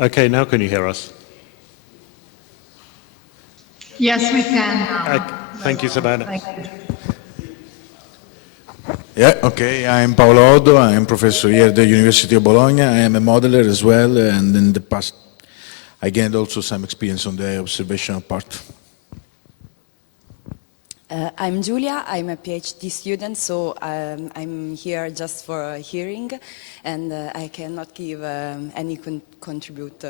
Okay, now can you hear us? Yes, we can now. Thank you, Savannah. Thank you. Yeah, okay, I'm Paolo Oddo, I'm professor here at the University of Bologna. I am a modeler as well, and in the past I gained also some experience on the observational part. I'm Giulia, I'm a PhD student, so I'm here just for a hearing, and I cannot give any contribute.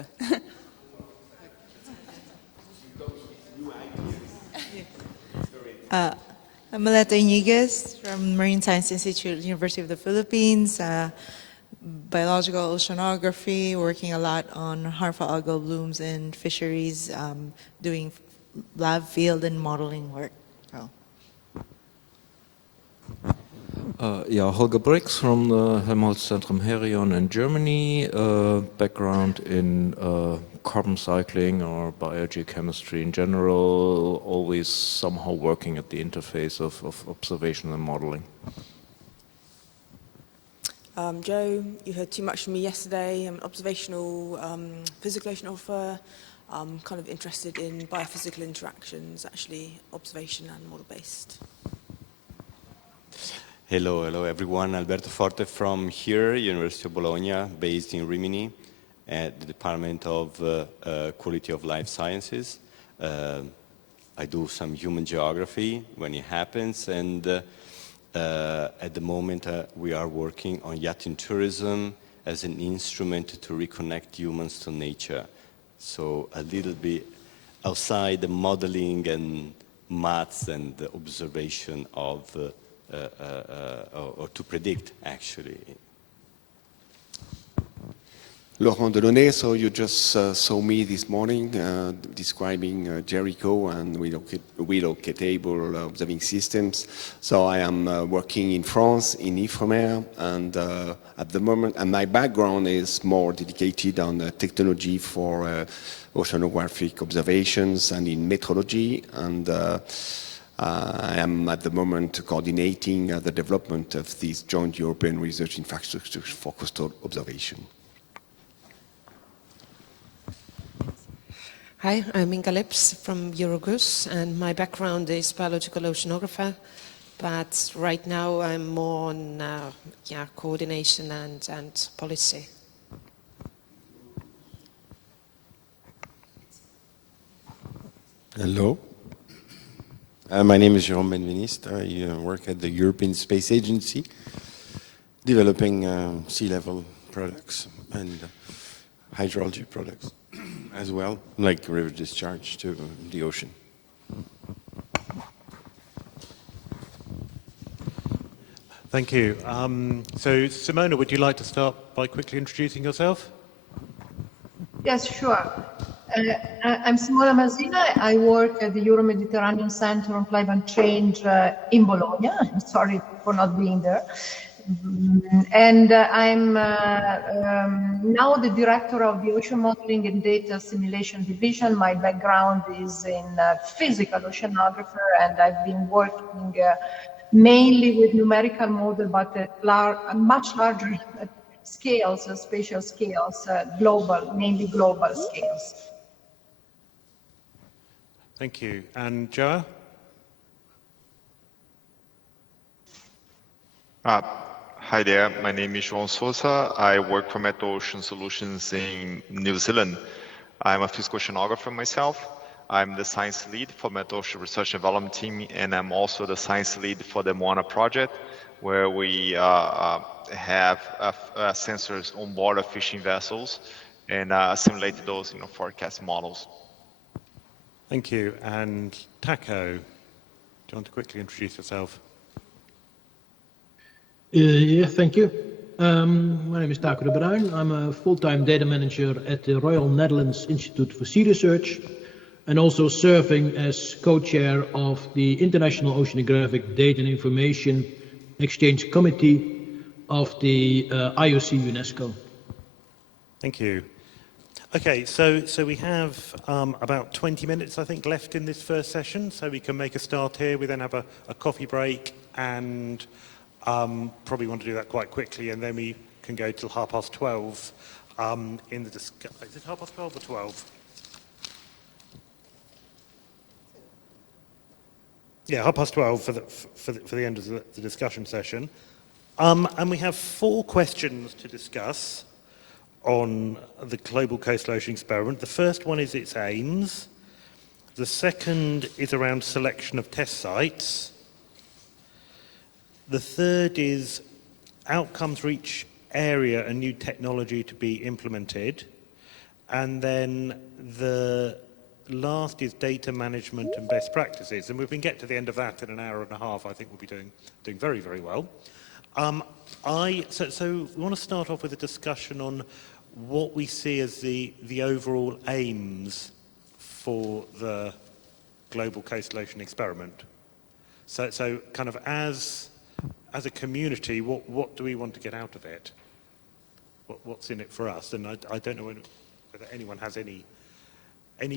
I'm Meleta Iniguez from Marine Science Institute, University of the Philippines, biological oceanography, working a lot on harmful algal blooms in fisheries, doing lab field and modeling work. Yeah, Holger Brix from the Helmholtz-Zentrum Herion in Germany, background in carbon cycling or biogeochemistry in general, always somehow working at the interface of observation and modeling. Joe, you heard too much from me yesterday. I'm an observational physical oceanographer. I'm kind of interested in biophysical interactions, actually observation and model-based. Hello everyone. Alberto Forte from here, University of Bologna, based in Rimini, at the Department of Quality of Life Sciences. I do some human geography when it happens, and at the moment we are working on yachting tourism as an instrument to reconnect humans to nature. So a little bit outside the modeling and maths and the observation of or to predict, actually. Laurent Delaunay, so you just saw me this morning describing Jericho and relocatable observing systems. So I am working in France, in Ifremer, and at the moment, and my background is more dedicated on technology for oceanographic observations and in metrology, and I am at the moment coordinating the development of this joint European research infrastructure for coastal observation. Hi, I'm Inga Lips from Eurogus, and my background is biological oceanographer, but right now I'm more on coordination and policy. Hello. My name is Jérôme Benveniste. I work at the European Space Agency, developing sea level products and hydrology products as well, like river discharge to the ocean. Thank you. So Simona, would you like to start by quickly introducing yourself? Yes, sure. I'm Simona Masina. I work at the Euro-Mediterranean Center on Climate Change in Bologna. I'm sorry for not being there. And I'm now the director of the Ocean Modeling and Data Simulation Division. My background is in physical oceanographer, and I've been working mainly with numerical model, but at much larger scales, spatial scales, global, mainly global scales. Thank you. And Joa? Hi there, my name is João Sousa. I work for Meta Ocean Solutions in New Zealand. I'm a physical oceanographer myself. I'm the science lead for Meta Ocean Research and Development Team, and I'm also the science lead for the Moana project, where we have sensors on board of fishing vessels and simulate those forecast models. Thank you. And Taco, do you want to quickly introduce yourself? Yeah, thank you. My name is Taco de Bruin. I'm a full-time data manager at the Royal Netherlands Institute for Sea Research, and also serving as co-chair of the International Oceanographic Data and Information Exchange Committee of the IOC UNESCO. Thank you. Okay, so we have about 20 minutes, I think, left in this first session, so we can make a start here. We then have a coffee break, and probably want to do that quite quickly, and then we can go till 12:30. in the discussion. Is it 12:30 or 12? Yeah, 12:30 for the end of the discussion session. And we have 4 questions to discuss on the Global Coastal Ocean Experiment. The first one is its aims. The second is around selection of test sites. The third is outcomes for each area and new technology to be implemented. And then the last is data management and best practices. And if we can get to the end of that in an hour and a half, I think we'll be doing very, very well. So we want to start off with a discussion on what we see as the overall aims for the Global Coastal Ocean Experiment. So kind of as a community, what do we want to get out of it? What's in it for us? And I don't know whether anyone has any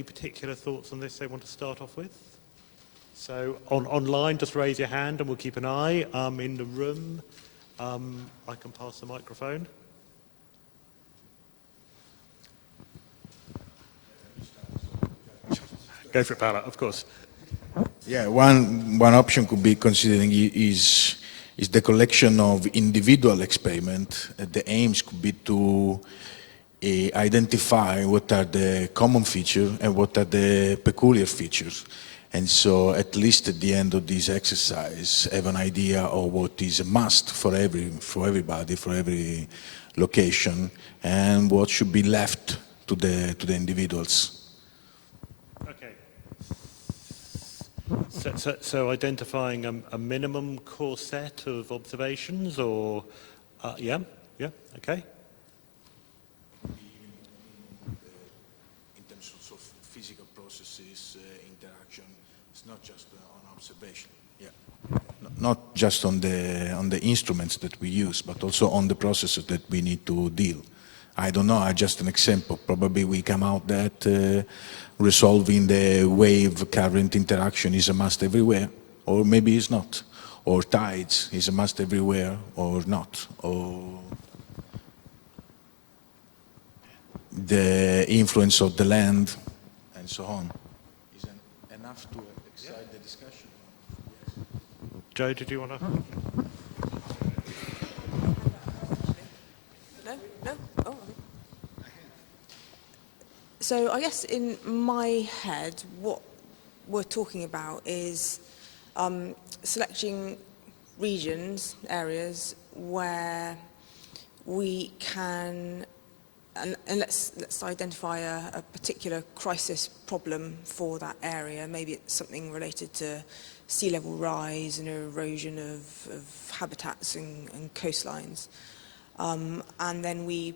particular thoughts on this they want to start off with. So online, just raise your hand and we'll keep an eye. In the room, I can pass the microphone. Go for it, Paolo, of course. Yeah, one option could be considering is the collection of individual experiments. The aims could be to identify what are the common features and what are the peculiar features. And so at least at the end of this exercise, have an idea of what is a must for everybody, for every location, and what should be left to the individuals. So identifying a minimum core set of observations, or yeah, okay. In terms of physical processes, interaction, it's not just on observation. Yeah, not just on the instruments that we use, but also on the processes that we need to deal. I don't know, just an example. Probably we come out that resolving the wave current interaction is a must everywhere, or maybe it's not. Or tides is a must everywhere, or not. Or the influence of the land, and so on. Is enough to excite the discussion? Joe, did you want to? No? Oh. So I guess in my head, what we're talking about is selecting regions, areas where we can, and let's identify a particular crisis problem for that area. Maybe it's something related to sea level rise and erosion of habitats and coastlines. And then we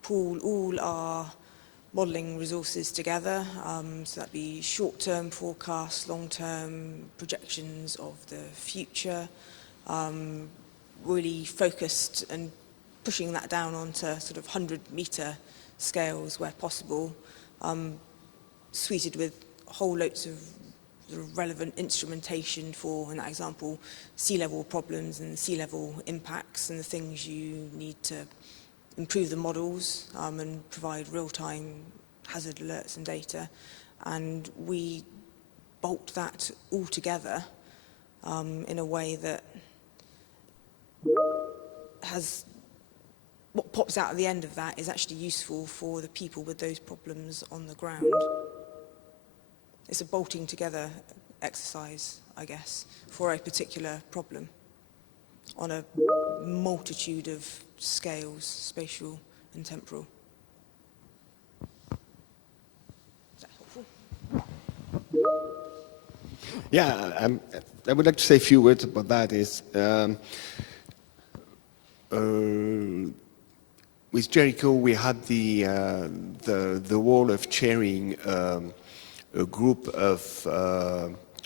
pool all our modelling resources together, so that'd be short-term forecasts, long-term projections of the future, really focused and pushing that down onto sort of 100-metre scales where possible, suited with whole loads of relevant instrumentation for, in that example, sea level problems and sea level impacts and the things you need to improve the models and provide real-time hazard alerts and data. And we bolt that all together in a way that has, what pops out at the end of that is actually useful for the people with those problems on the ground. It's a bolting together exercise, I guess, for a particular problem on a multitude of scales, spatial and temporal. Is that helpful? Yeah, I would like to say a few words about that. With Jericho, we had the role of chairing a group of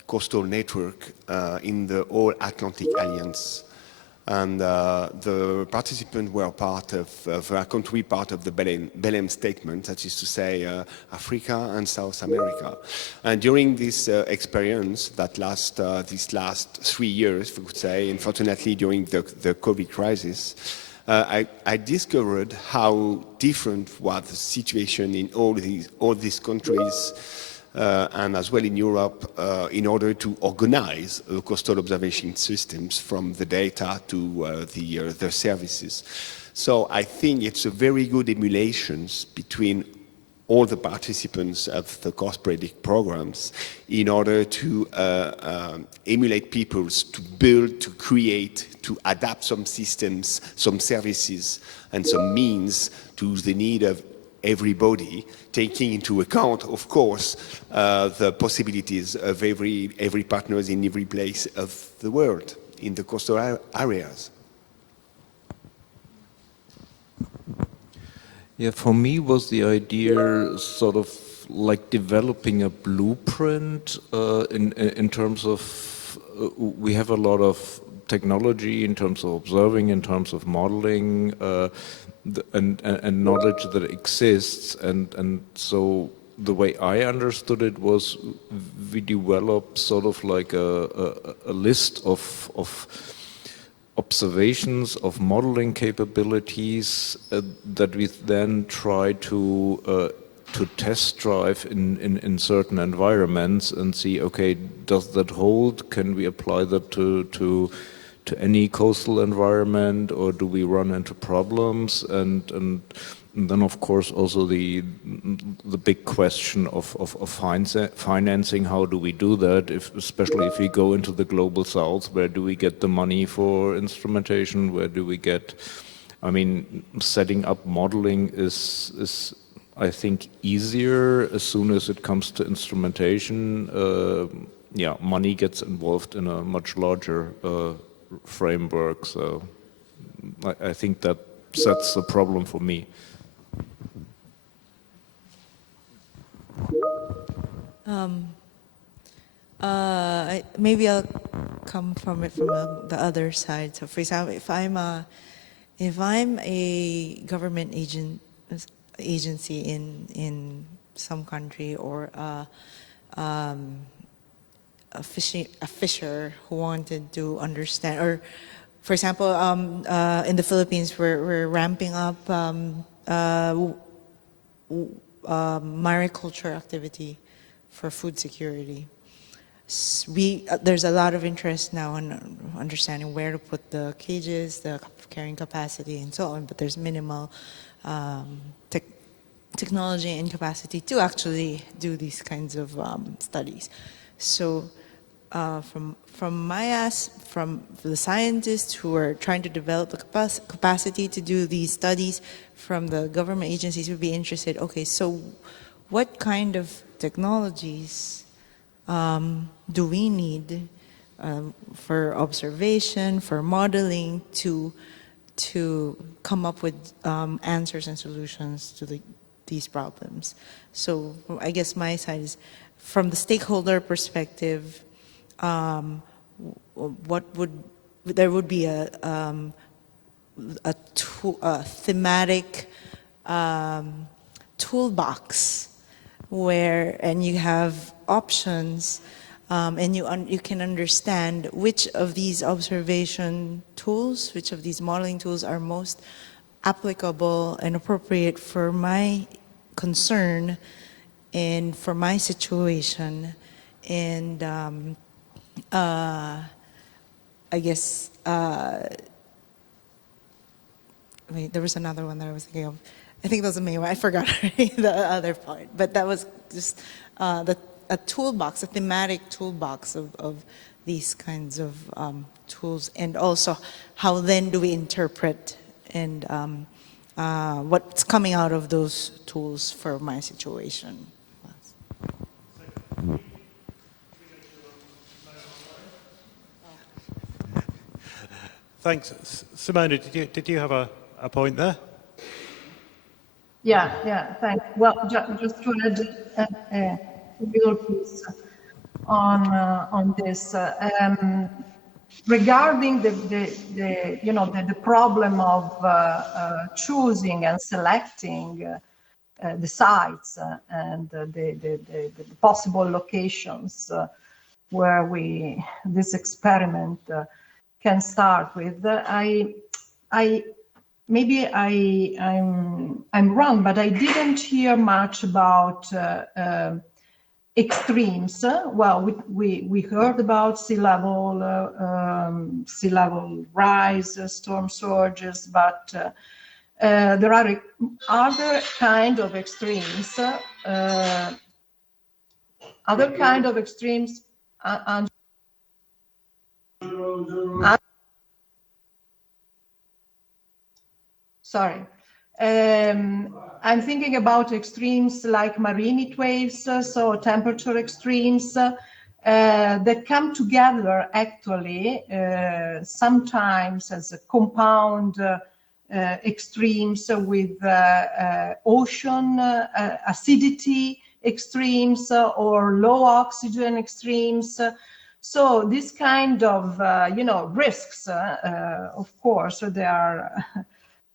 coastal network in the All Atlantic Alliance. And the participants were part of a country part of the Belém statement, that is to say Africa and South America. And during this experience that these last 3 years, we could say, unfortunately during the COVID crisis, I discovered how different was the situation in all these countries and as well in Europe in order to organize coastal observation systems from the data to the services. So I think it's a very good emulations between all the participants of the CoastPredict programs in order to emulate peoples to build, to create, to adapt some systems, some services, and some means to the need of everybody, taking into account, of course, the possibilities of every partners in every place of the world, in the coastal areas. Yeah, for me was the idea sort of like developing a blueprint in terms of, we have a lot of technology in terms of observing, in terms of modeling, and knowledge that exists. And so the way I understood it was we developed sort of like a list of observations, of modeling capabilities that we then try to test drive in certain environments and see, okay, does that hold? Can we apply that to any coastal environment, or do we run into problems? And then, of course, also the big question of financing. How do we do that? Especially if we go into the global south, where do we get the money for instrumentation? Where do we get? I mean, setting up modeling is I think easier as soon as it comes to instrumentation. Yeah, money gets involved in a much larger framework. So I think that sets the problem for me. Maybe I'll come from it from the other side. So, for example, if I'm a government agency in some country, or a fisher who wanted to understand, or for example, in the Philippines, we're ramping up mariculture activity for food security. There's a lot of interest now in understanding where to put the cages, the carrying capacity, and so on, but there's minimal technology and capacity to actually do these kinds of studies. So from the scientists who are trying to develop the capacity to do these studies, from the government agencies would be interested, okay, so what kind of technologies do we need for observation, for modeling, to come up with answers and solutions to these problems? So I guess my side is, from the stakeholder perspective, there would be a thematic toolbox and you have options, and you can understand which of these observation tools, which of these modeling tools are most applicable and appropriate for my concern and for my situation. And I guess wait, there was another one that I was thinking of. I think that was the main one. I forgot the other part, but that was just a toolbox, a thematic toolbox of these kinds of tools, and also how then do we interpret and what's coming out of those tools for my situation. Thanks. Simona, did you have a point there? Yeah, thanks. Well, just to add a little piece on this. Regarding the problem of choosing and selecting the sites and the possible locations where this experiment can start with, I maybe I'm wrong, but I didn't hear much about extremes. Well, we heard about sea level rise, storm surges, but there are other kind of extremes. Other kind of extremes. Sorry. I'm thinking about extremes like marine heat waves, so temperature extremes that come together actually sometimes as a compound extremes with ocean acidity extremes or low oxygen extremes. So this kind of risks, of course, they are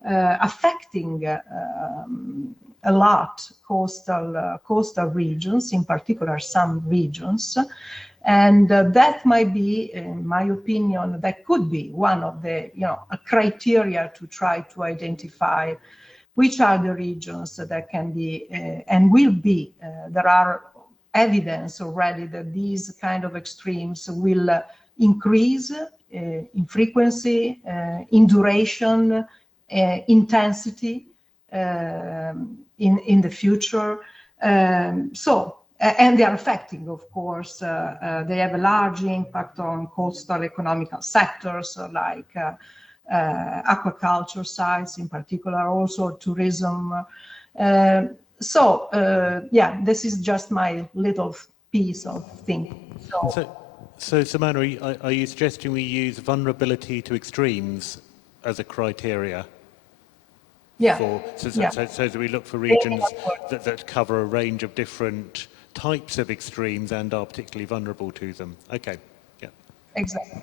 affecting a lot coastal regions, in particular some regions, and that might be, in my opinion, that could be one of the a criteria to try to identify which are the regions that can be and will be. There are evidence already that these kind of extremes will increase in frequency, in duration, intensity in the future. And they are affecting, of course, they have a large impact on coastal economical sectors like aquaculture sites, in particular, also tourism. Yeah, this is just my little piece of thinking. So Simona, are you suggesting we use vulnerability to extremes as a criteria? Yeah. So that we look for regions that cover a range of different types of extremes and are particularly vulnerable to them. Okay. Yeah. Exactly.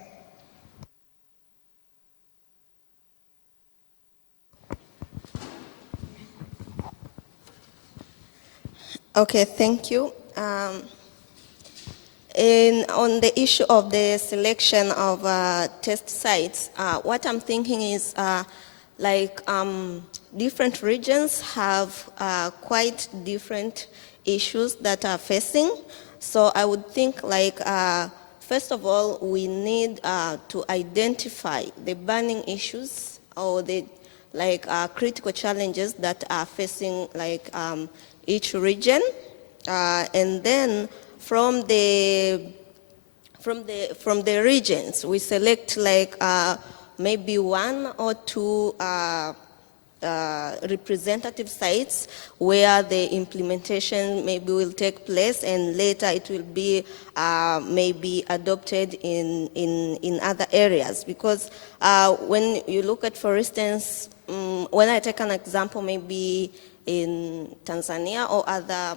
Okay, thank you. On the issue of the selection of test sites, what I'm thinking is different regions have quite different issues that are facing. So I would think first of all, we need to identify the burning issues or the critical challenges that are facing each region, and then from the regions we select maybe one or two representative sites where the implementation maybe will take place, and later it will be maybe adopted in other areas. Because when you look at, for instance, when I take an example, maybe in Tanzania or other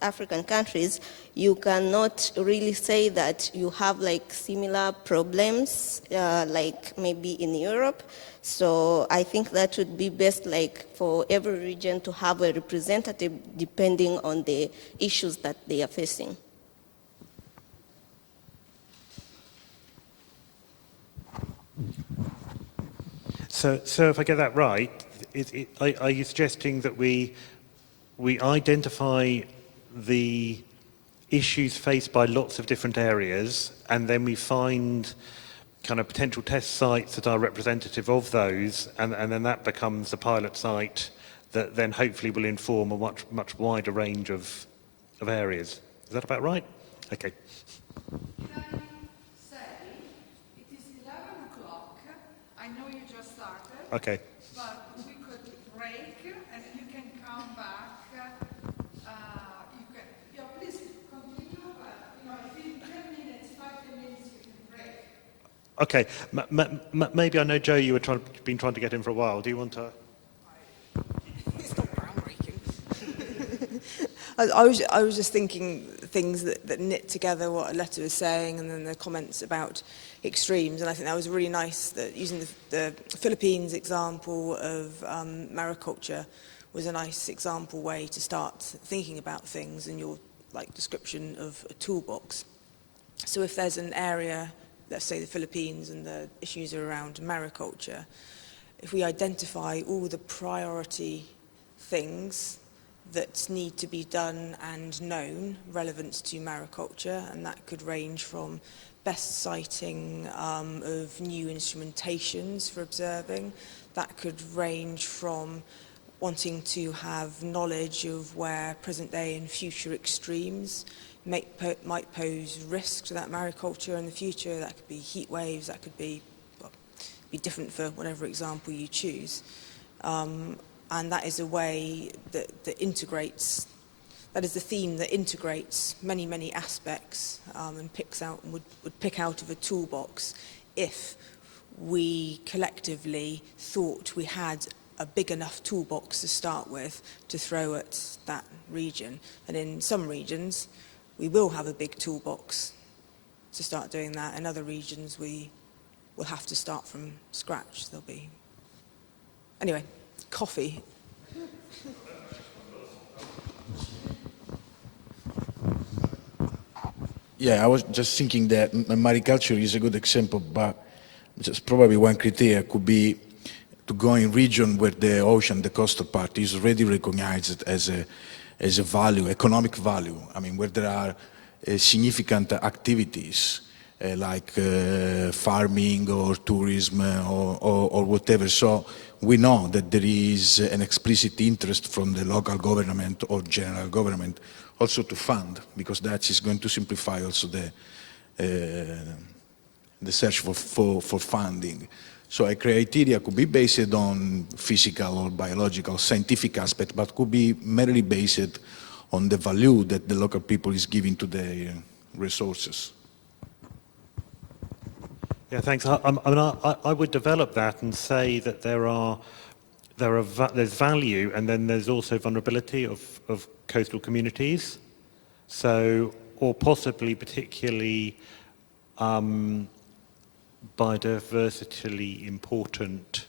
African countries, you cannot really say that you have similar problems like maybe in Europe. So I think that would be best for every region to have a representative depending on the issues that they are facing. So if I get that right, are you suggesting that we identify the issues faced by lots of different areas, and then we find kind of potential test sites that are representative of those, and then that becomes a pilot site that then hopefully will inform a much wider range of areas? Is that about right? Okay. Can I say, it is 11 o'clock. I know you just started. Okay. But we could break and you can come back. Please continue, but in 10 minutes, 5 minutes, you can break. Okay. Maybe I know, Joe, you were been trying to get in for a while. Do you want to? It's not groundbreaking. I was just thinking things that knit together what Aletta was saying, and then the comments about extremes. And I think that was really nice that using the Philippines example of mariculture was a nice example way to start thinking about things in your description of a toolbox. So if there's an area, let's say the Philippines, and the issues are around mariculture, if we identify all the priority things that need to be done and known relevant to mariculture, and that could range from best sighting of new instrumentations for observing, that could range from wanting to have knowledge of where present day and future extremes might pose risk to that mariculture in the future. That could be heat waves, that could be, well, be different for whatever example you choose. And that is a way that integrates, that is the theme that integrates many, many aspects and picks out, would pick out of a toolbox if we collectively thought we had a big enough toolbox to start with to throw at that region. And in some regions, we will have a big toolbox to start doing that. In other regions, we will have to start from scratch. There'll be... Anyway, coffee. Yeah, I was just thinking that mariculture is a good example, but just probably one criteria could be to go in region where the ocean, the coastal part, is already recognized as a value, economic value. I mean, where there are significant activities like farming or tourism or whatever. So we know that there is an explicit interest from the local government or general government also to fund, because that is going to simplify also the search for funding. So a criteria could be based on physical or biological, scientific aspect, but could be merely based on the value that the local people is giving to their resources. Yeah, thanks. I would develop that and say that there's value, and then there's also vulnerability of coastal communities. So, or possibly particularly biodiversity important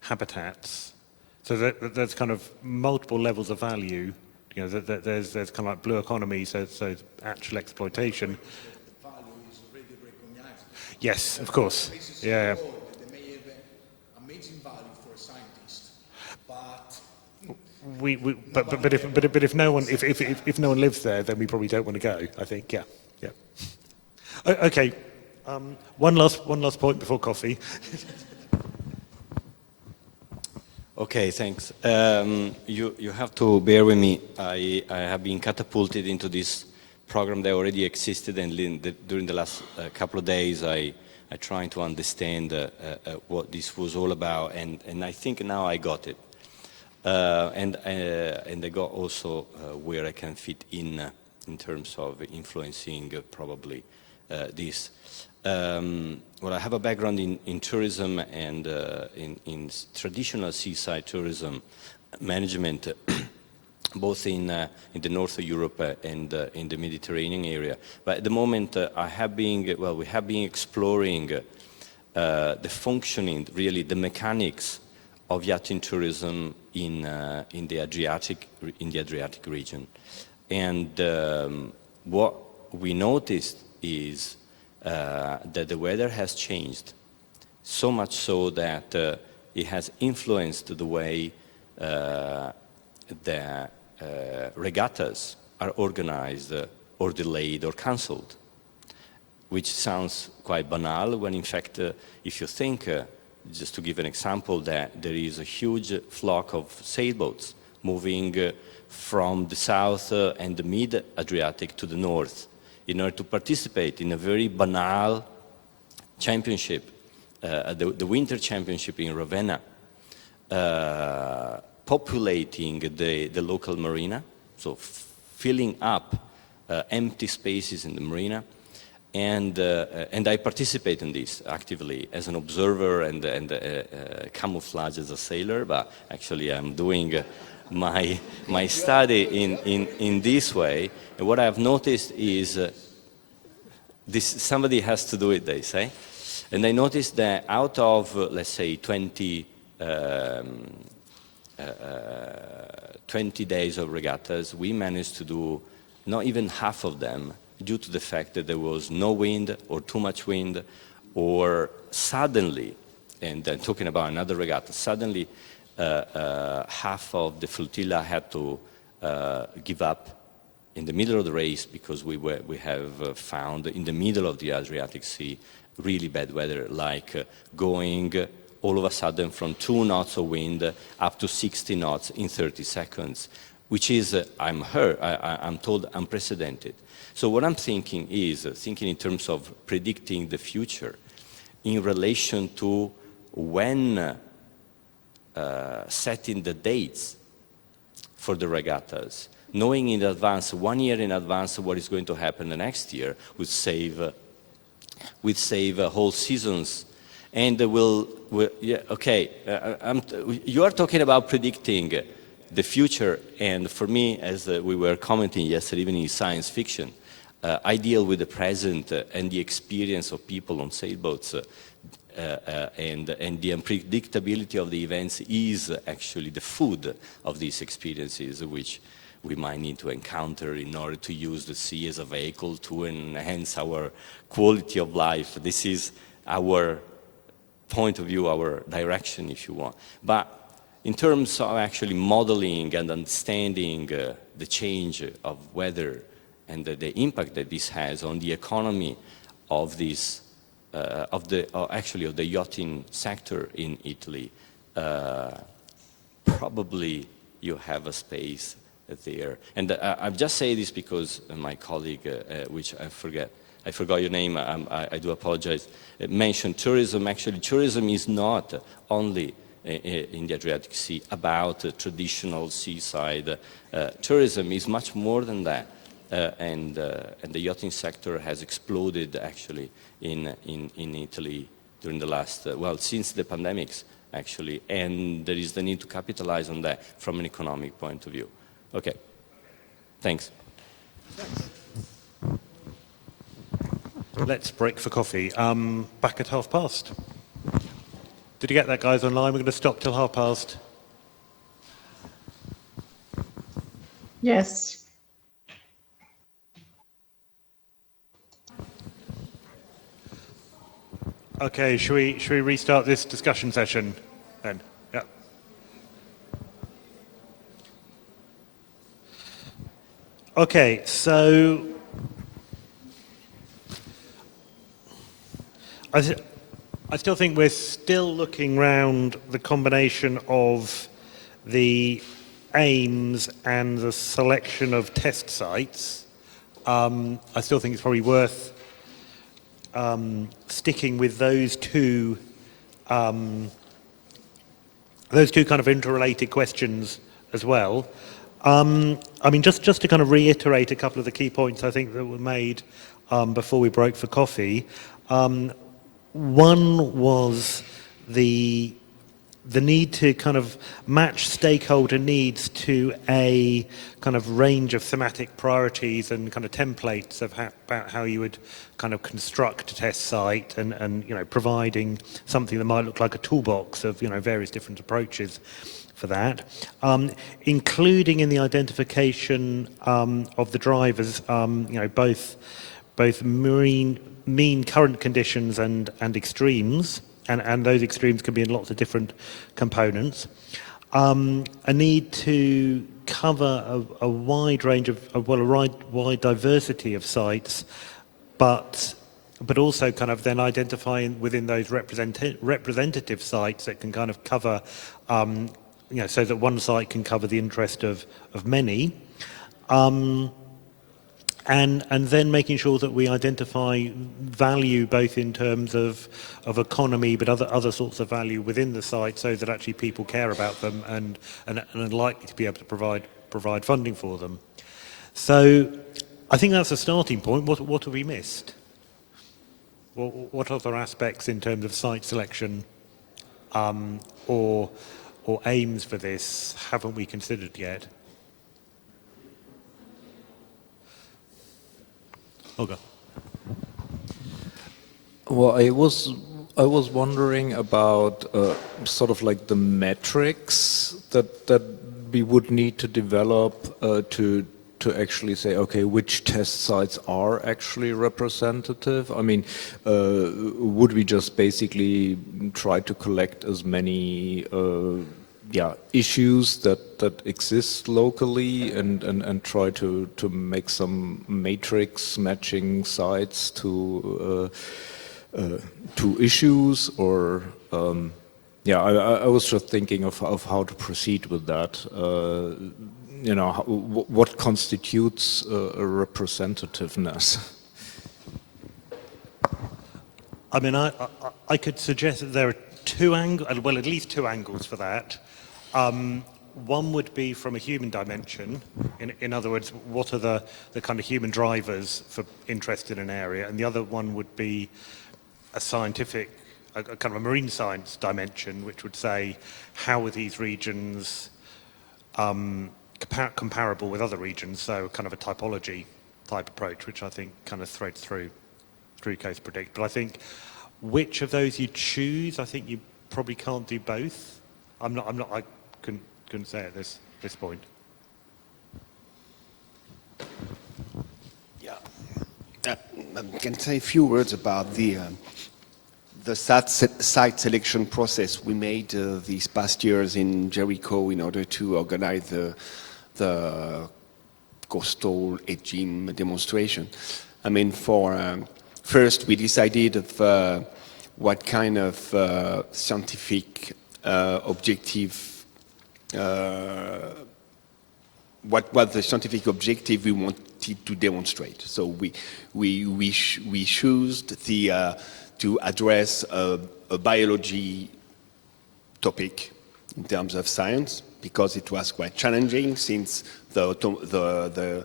habitats. So there's kind of multiple levels of value. You know, there's kind of like blue economy, so actual exploitation. The value is already recognized. Yes, of course. Yeah. They may have amazing value for a scientist, but But if no one lives there, then we probably don't want to go. I think, yeah. Okay. One last point before coffee. Okay, thanks. You have to bear with me. I have been catapulted into this program that already existed, and during the last couple of days, I tried to understand what this was all about, and I think now I got it. And I got also where I can fit in terms of influencing probably this. Well, I have a background in tourism and in traditional seaside tourism management, both in the north of Europe and in the Mediterranean area. But at the moment, we have been exploring the functioning, really the mechanics of yachting tourism in the Adriatic region. And what we noticed is that the weather has changed, so much so that it has influenced the way the regattas are organized or delayed or cancelled, which sounds quite banal when in fact, if you think, just to give an example, that there is a huge flock of sailboats moving from the south and the mid-Adriatic to the north, in order to participate in a very banal championship, the winter championship in Ravenna, populating the local marina, so filling up empty spaces in the marina. And I participate in this actively as an observer and camouflage as a sailor, but actually I'm doing my study in this way. And what I've noticed is somebody has to do it, they say. And I noticed that out of, let's say, 20 days of regattas, we managed to do not even half of them, due to the fact that there was no wind or too much wind, or suddenly and then talking about another regatta, suddenly half of the flotilla had to give up in the middle of the race because we have found in the middle of the Adriatic Sea really bad weather, like going all of a sudden from 2 knots of wind up to 60 knots in 30 seconds, which is, I'm told, unprecedented. So what I'm thinking is, thinking in terms of predicting the future in relation to when setting the dates for the regattas, knowing in advance, 1 year in advance, what is going to happen the next year would save whole seasons. And you are talking about predicting the future, and for me, as we were commenting yesterday evening, science fiction. I deal with the present and the experience of people on sailboats, and the unpredictability of the events is actually the food of these experiences, which we might need to encounter in order to use the sea as a vehicle to enhance our quality of life. This is our point of view, our direction, if you want. But in terms of actually modeling and understanding the change of weather and the impact that this has on the economy of this, of the yachting sector in Italy, probably you have a space there. And I just say this because my colleague, which I forgot your name, I do apologize, mentioned tourism. Actually, tourism is not only in the Adriatic Sea about traditional seaside. Tourism is much more than that. And the yachting sector has exploded actually in Italy during the last, since the pandemics actually, and there is the need to capitalize on that from an economic point of view. Okay, thanks. Let's break for coffee. Back at past. Did you get that, guys, online? We're going to stop till past. Yes. Okay, should we restart this discussion session then? Yeah. Okay, so I still think we're still looking around the combination of the aims and the selection of test sites. I still think it's probably worth sticking with those two kind of interrelated questions as well. I mean, just to kind of reiterate a couple of the key points I think that were made before we broke for coffee. One was the need to kind of match stakeholder needs to a kind of range of thematic priorities and kind of templates of about how you would kind of construct a test site and you know, providing something that might look like a toolbox of, you know, various different approaches for that, including in the identification of the drivers, you know, both mean current conditions and extremes, and those extremes can be in lots of different components. A need to cover a wide range of, a wide diversity of sites, but also kind of then identifying within those representative sites that can kind of cover, you know, so that one site can cover the interest of many. And then making sure that we identify value both in terms of economy, but other sorts of value within the site, so that actually people care about them and are likely to be able to provide funding for them. So I think that's a starting point. What have we missed? What other aspects in terms of site selection or aims for this haven't we considered yet? Okay. Well, I was wondering about sort of like the metrics that we would need to develop to to actually say, okay, which test sites are actually representative? I mean, would we just basically try to collect as many issues that exist locally and try to make some matrix matching sites to issues, or I was just thinking of how to proceed with that. You know, what constitutes a representativeness? I mean, I could suggest that there are at least two angles for that. One would be from a human dimension. In other words, what are the kind of human drivers for interest in an area? And the other one would be a scientific, a kind of a marine science dimension, which would say, how are these regions comparable with other regions? So kind of a typology type approach, which I think kind of threads through CoastPredict. But I think which of those you choose, I think you probably can't do both. I couldn't say at this point. Yeah, I can say a few words about the site selection process we made these past years in Jericho in order to organize the coastal regime demonstration. I mean, first we decided of what kind of scientific objective, what was the scientific objective we wanted to demonstrate. So we chose to address a biology topic in terms of science, because it was quite challenging, since the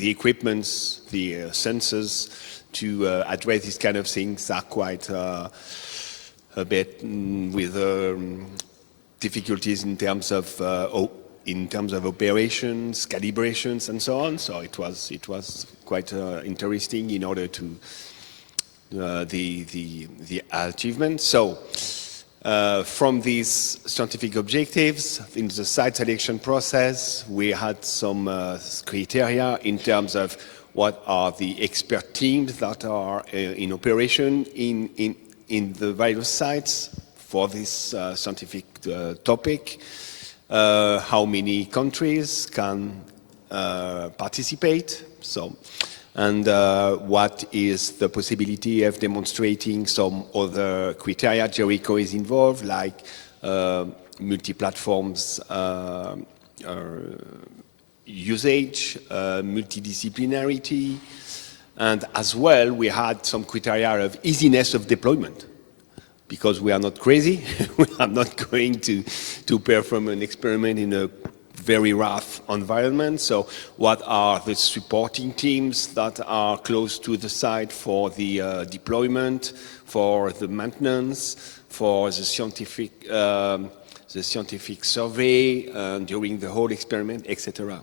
equipments, the sensors to address these kind of things are quite a bit with difficulties in terms of operations, calibrations, and so on. So it was quite interesting in order to the achievement. So from these scientific objectives in the site selection process, we had some criteria in terms of what are the expert teams that are in operation in the various sites for this scientific topic, how many countries can participate, and what is the possibility of demonstrating some other criteria. Jericho is involved, like multi-platforms usage, multidisciplinarity, and as well we had some criteria of easiness of deployment, because we are not crazy. We are not going to perform an experiment in a very rough environment. So what are the supporting teams that are close to the site for the deployment, for the maintenance, for the scientific survey during the whole experiment, etc.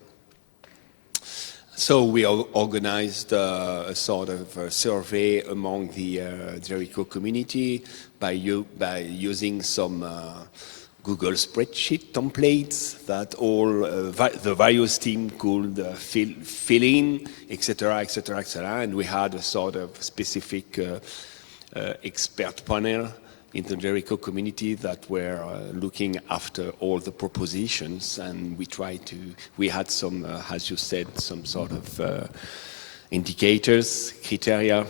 So we organized a sort of survey among the Jericho community by using some Google spreadsheet templates that all the various teams could fill in, etc., etc., etc. And we had a sort of specific expert panel in the Jericho community that were looking after all the propositions, and we had some, as you said, some sort of indicators, criteria,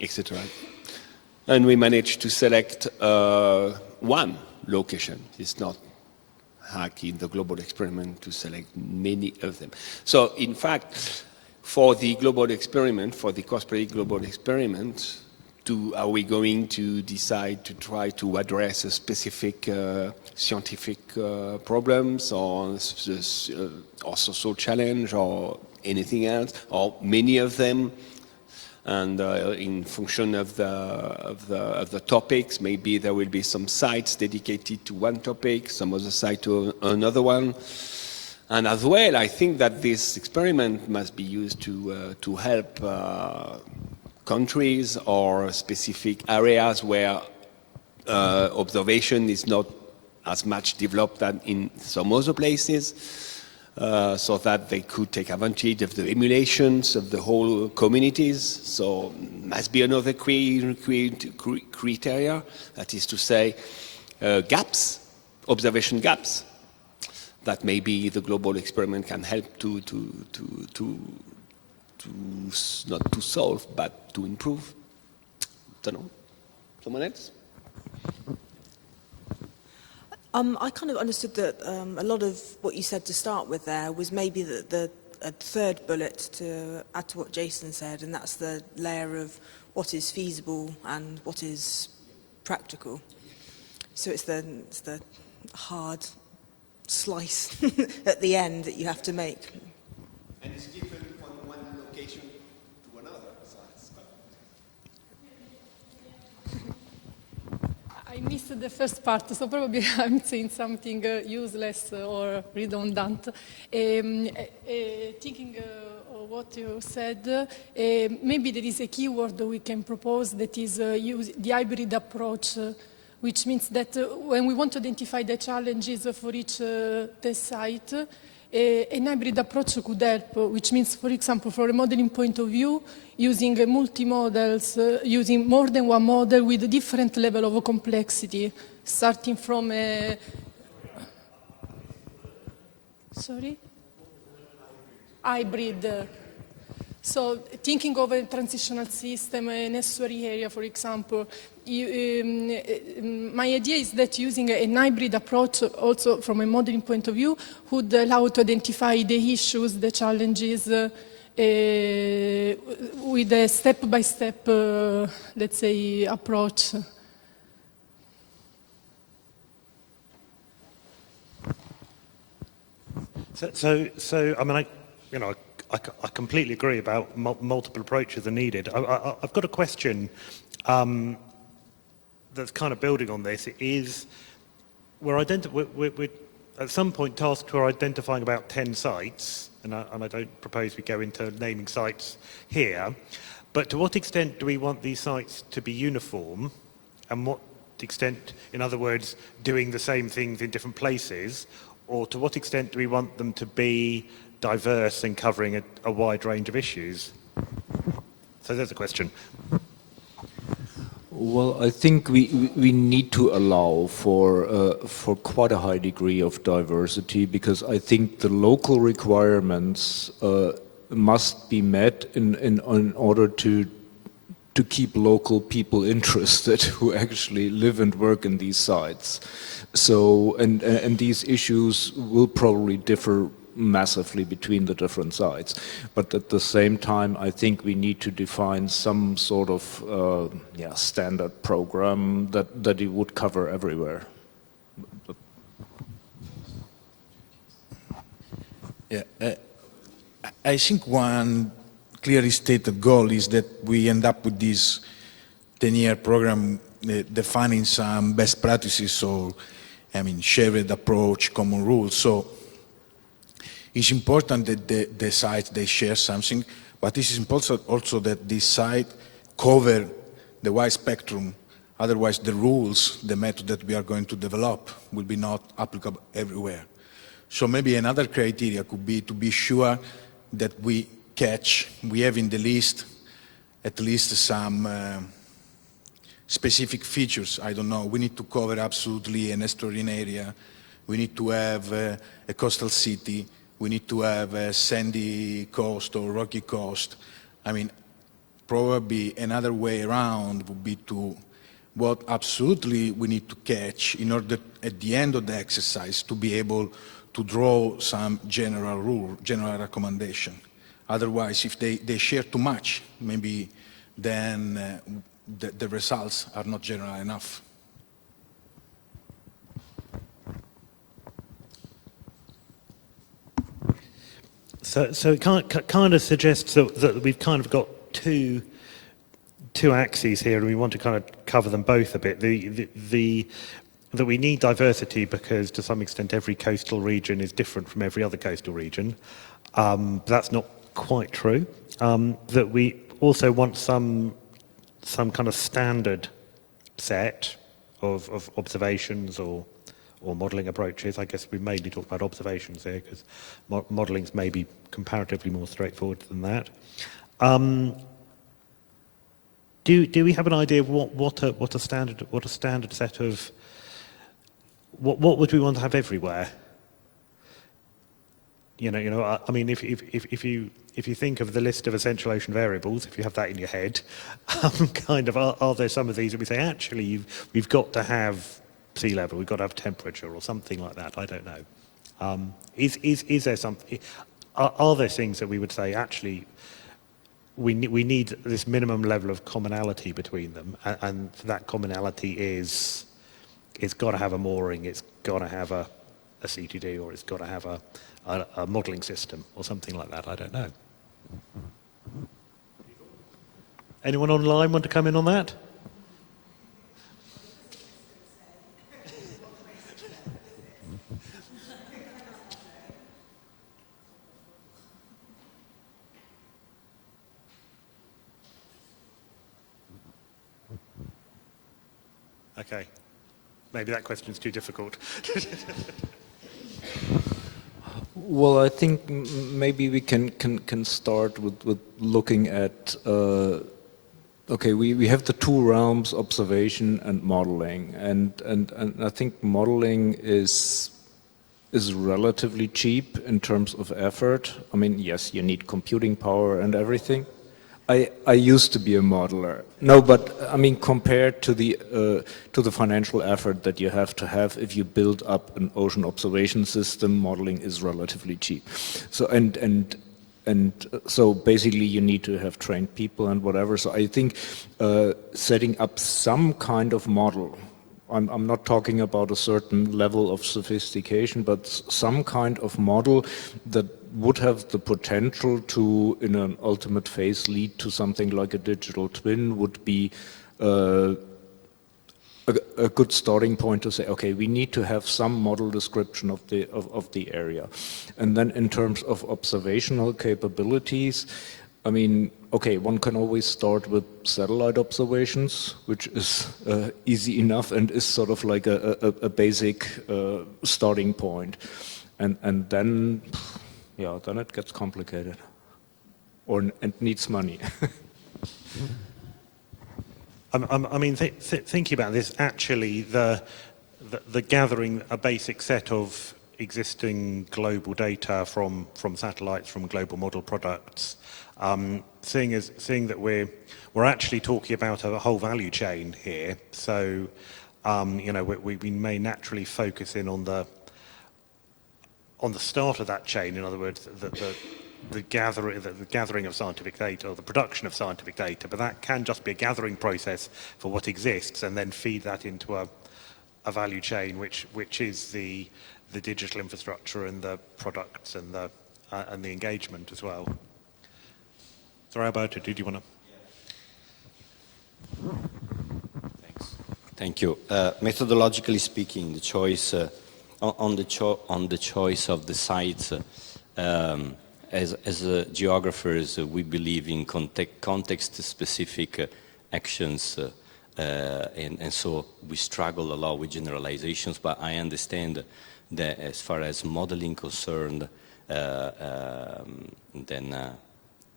etc. And we managed to select one location. It's not like in the global experiment to select many of them. So in fact, for the global experiment, for the CoastPredict global experiment, are we going to decide to try to address a specific scientific problems or social challenge or anything else, or many of them? And in function of the topics, maybe there will be some sites dedicated to one topic, some other site to another one. And as well, I think that this experiment must be used to help countries or specific areas where observation is not as much developed as in some other places, so that they could take advantage of the emulations of the whole communities. So must be another criteria, that is to say, gaps, observation gaps, that maybe the global experiment can help to not to solve, but to improve. Don't know. Someone else? I kind of understood that a lot of what you said to start with there was maybe a third bullet to add to what Jason said, and that's the layer of what is feasible and what is practical. So it's the hard slice at the end that you have to make. And it's different from one location to another. I missed the first part, so probably I'm saying something useless or redundant. Thinking of what you said, maybe there is a keyword we can propose that is use the hybrid approach, which means that when we want to identify the challenges for each test site, an hybrid approach could help, which means, for example, from a modeling point of view, using multi-models, using more than one model with a different level of complexity, starting from a... Sorry? Hybrid. So thinking of a transitional system, an estuary area, for example, my idea is that using a hybrid approach also from a modeling point of view would allow to identify the issues, the challenges with a step-by-step, let's say, approach. So I mean, I completely agree about multiple approaches are needed. I've got a question that's kind of building on this. It is, we're at some point tasked to identifying about 10 sites, and I don't propose we go into naming sites here, but to what extent do we want these sites to be uniform, and what extent, in other words, doing the same things in different places, or to what extent do we want them to be diverse and covering a wide range of issues? So there's a question. Well, I think we need to allow for quite a high degree of diversity, because I think the local requirements must be met in order to keep local people interested who actually live and work in these sites. So and these issues will probably differ massively between the different sites, but at the same time I think we need to define some sort of standard program that it would cover everywhere. I think one clearly stated goal is that we end up with this 10-year program defining some best practices, so I mean shared approach, common rules. So it's important that the sites, they share something, but it is important also that this site cover the wide spectrum. Otherwise, the rules, the method that we are going to develop will be not applicable everywhere. So maybe another criteria could be to be sure that we have in the list at least some specific features. I don't know, we need to cover absolutely an estuarine area, we need to have a coastal city, we need to have a sandy coast or rocky coast. I mean, probably another way around would be to what absolutely we need to catch in order at the end of the exercise to be able to draw some general rule, general recommendation. Otherwise, if they share too much, maybe then the results are not general enough. So it kind of suggests that we've kind of got two axes here, and we want to kind of cover them both a bit. That we need diversity because, to some extent, every coastal region is different from every other coastal region. That's not quite true. That we also want some kind of standard set of observations or or modelling approaches. I guess we mainly talk about observations here because modelling's maybe comparatively more straightforward than that. Do we have an idea of what a standard set of what would we want to have everywhere? I mean, if you think of the list of essential ocean variables, if you have that in your head, kind of are there some of these that we say actually we've got to have sea level, we've got to have temperature or something like that? I don't know. Is there something? Are there things that we would say actually we need this minimum level of commonality between them, and that commonality is it's got to have a mooring, it's got to have a CTD, or it's got to have a modelling system or something like that? I don't know. Anyone online want to come in on that? Okay. Maybe that question's too difficult. Well, I think maybe we can start with looking at, okay, we have the two realms, observation and modeling, and I think modeling is relatively cheap in terms of effort. I mean, yes, you need computing power and everything. I used to be a modeler. No, but I mean, compared to the financial effort that you have to have if you build up an ocean observation system, modeling is relatively cheap. So and so basically you need to have trained people and whatever. So I think setting up some kind of model, I'm not talking about a certain level of sophistication, but some kind of model that would have the potential to, in an ultimate phase, lead to something like a digital twin would be a good starting point to say, okay, we need to have some model description of the area. And then in terms of observational capabilities, I mean, okay, one can always start with satellite observations, which is easy enough and is sort of like a basic starting point. And then, yeah, then it gets complicated and needs money. I mean, thinking about this, actually, the gathering a basic set of existing global data from satellites, from global model products, seeing that we're actually talking about a whole value chain here. So, we may naturally focus in on the start of that chain. In other words, the gathering of scientific data, or the production of scientific data, but that can just be a gathering process for what exists, and then feed that into a value chain, which is the digital infrastructure and the products and the engagement as well. So, Alberto, do you want to? Thanks. Thank you. Methodologically speaking, the choice on the choice of the sites. As geographers, we believe in context-specific actions, and so we struggle a lot with generalizations, but I understand that as far as modeling concerned, then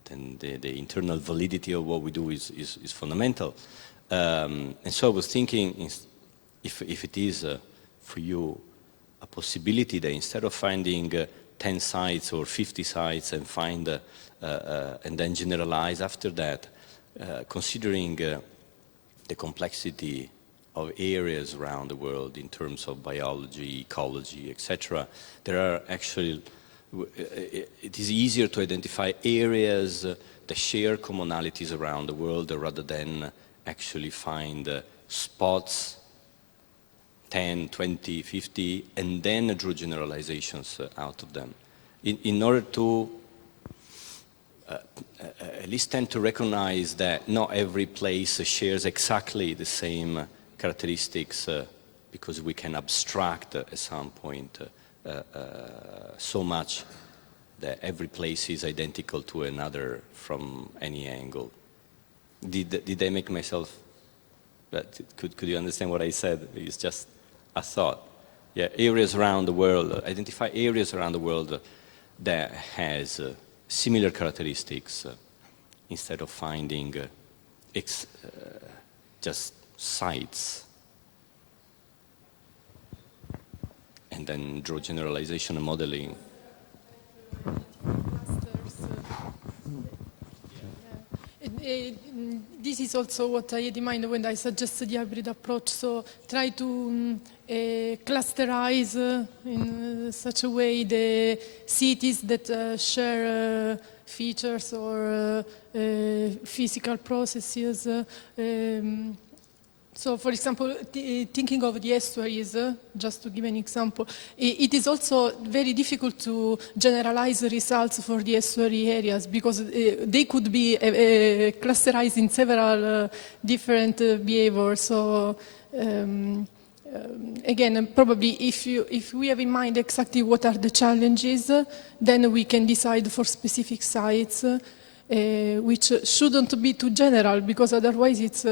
the internal validity of what we do is fundamental. And so I was thinking, if it is for you a possibility that instead of finding 10 sites or 50 sites and find and then generalize after that, considering the complexity of areas around the world in terms of biology, ecology, etc., there are actually, it is easier to identify areas that share commonalities around the world rather than actually find spots 10, 20, 50, and then draw generalizations out of them. In order to at least tend to recognize that not every place shares exactly the same characteristics, because we can abstract at some point so much that every place is identical to another from any angle. Did I make myself? But could you understand what I said? It's just a thought. Yeah, areas around the world, identify areas around the world that has similar characteristics instead of finding just sites and then draw generalization and modeling. This is also what I had in mind when I suggested the hybrid approach. So try to clusterize in such a way the cities that share features or physical processes. So, for example, thinking of the estuaries, just to give an example, it is also very difficult to generalize the results for the estuary areas because they could be clusterized in several different behaviors. So, again, probably if we have in mind exactly what are the challenges, then we can decide for specific sites, which shouldn't be too general because otherwise it's...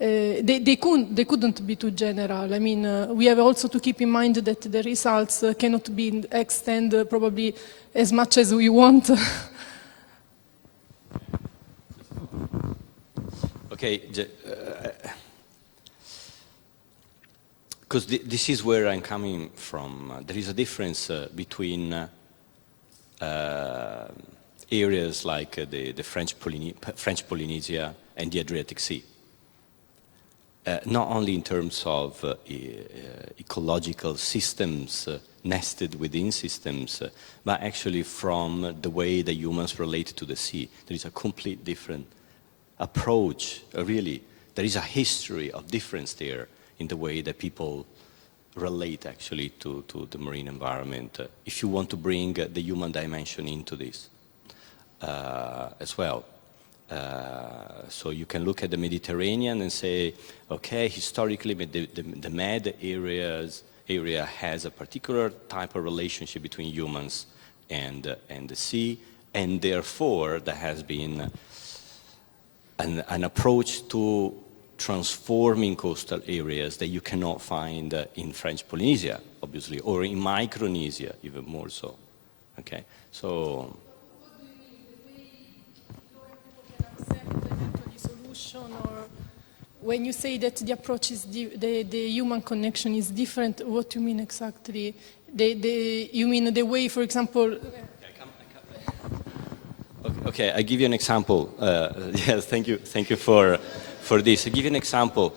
They couldn't be too general. I mean, we have also to keep in mind that the results cannot be extended probably as much as we want. Okay, because this is where I'm coming from. There is a difference between areas like the French Polynesia and the Adriatic Sea. Not only in terms of ecological systems nested within systems, but actually from the way the humans relate to the sea. There is a complete different approach, really. There is a history of difference there in the way that people relate actually to the marine environment. If you want to bring the human dimension into this as well. So you can look at the Mediterranean and say, okay, historically the Med area has a particular type of relationship between humans and the sea, and therefore there has been an approach to transforming coastal areas that you cannot find in French Polynesia, obviously, or in Micronesia, even more so. Okay, so. Or when you say that the approach is the human connection is different, what do you mean exactly? You mean the way, for example? Okay, I give you an example. Yes, thank you for this. I give you an example.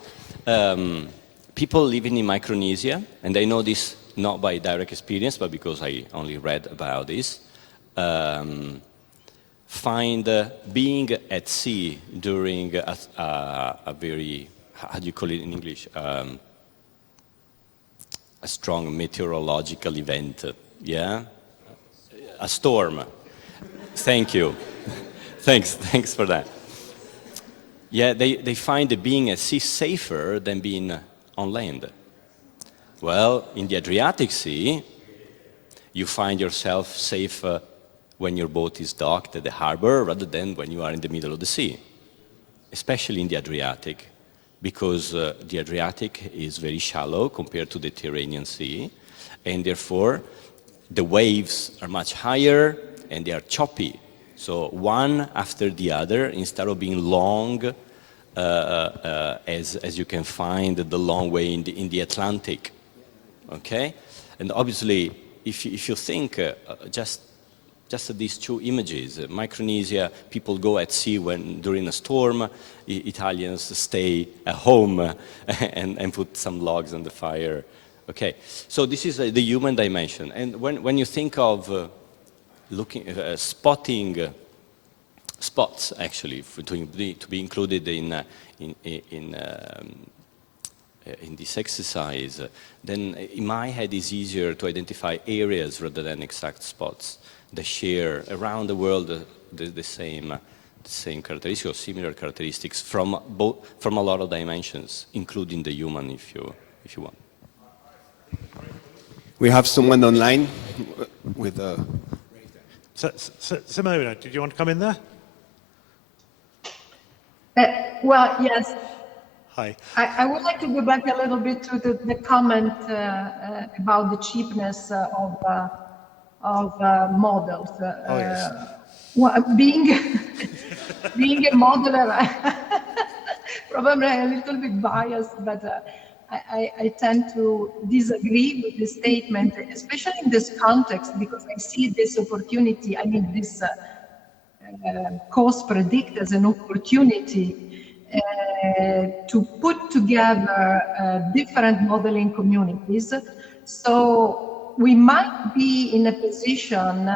People living in Micronesia, and I know this not by direct experience, but because I only read about this. Find being at sea during a very, how do you call it in English? A strong meteorological event, yeah? A storm. Thank you. Thanks for that. Yeah, they find being at sea safer than being on land. Well, in the Adriatic Sea, you find yourself safe when your boat is docked at the harbor rather than when you are in the middle of the sea, especially in the Adriatic, because the Adriatic is very shallow compared to the Tyrrhenian Sea, and therefore the waves are much higher and they are choppy. So one after the other, instead of being long, as you can find the long way in the Atlantic, okay? And obviously, if you think just these two images, Micronesia, people go at sea during a storm, Italians stay at home and put some logs on the fire. Okay, so this is the human dimension. And when you think of spotting spots, actually, to be included in this exercise, then in my head it's easier to identify areas rather than exact spots. They share around the world the same characteristics or similar characteristics from a lot of dimensions, including the human, if you want. We have someone online with a. Simona, did you want to come in there? Well, yes. Hi. I would like to go back a little bit to the comment about the cheapness of models. Oh, yes. Well, being being a modeler, probably a little bit biased, but I tend to disagree with this statement, especially in this context, because I see this opportunity, I mean, this CoastPredict as an opportunity to put together different modeling communities. So we might be in a position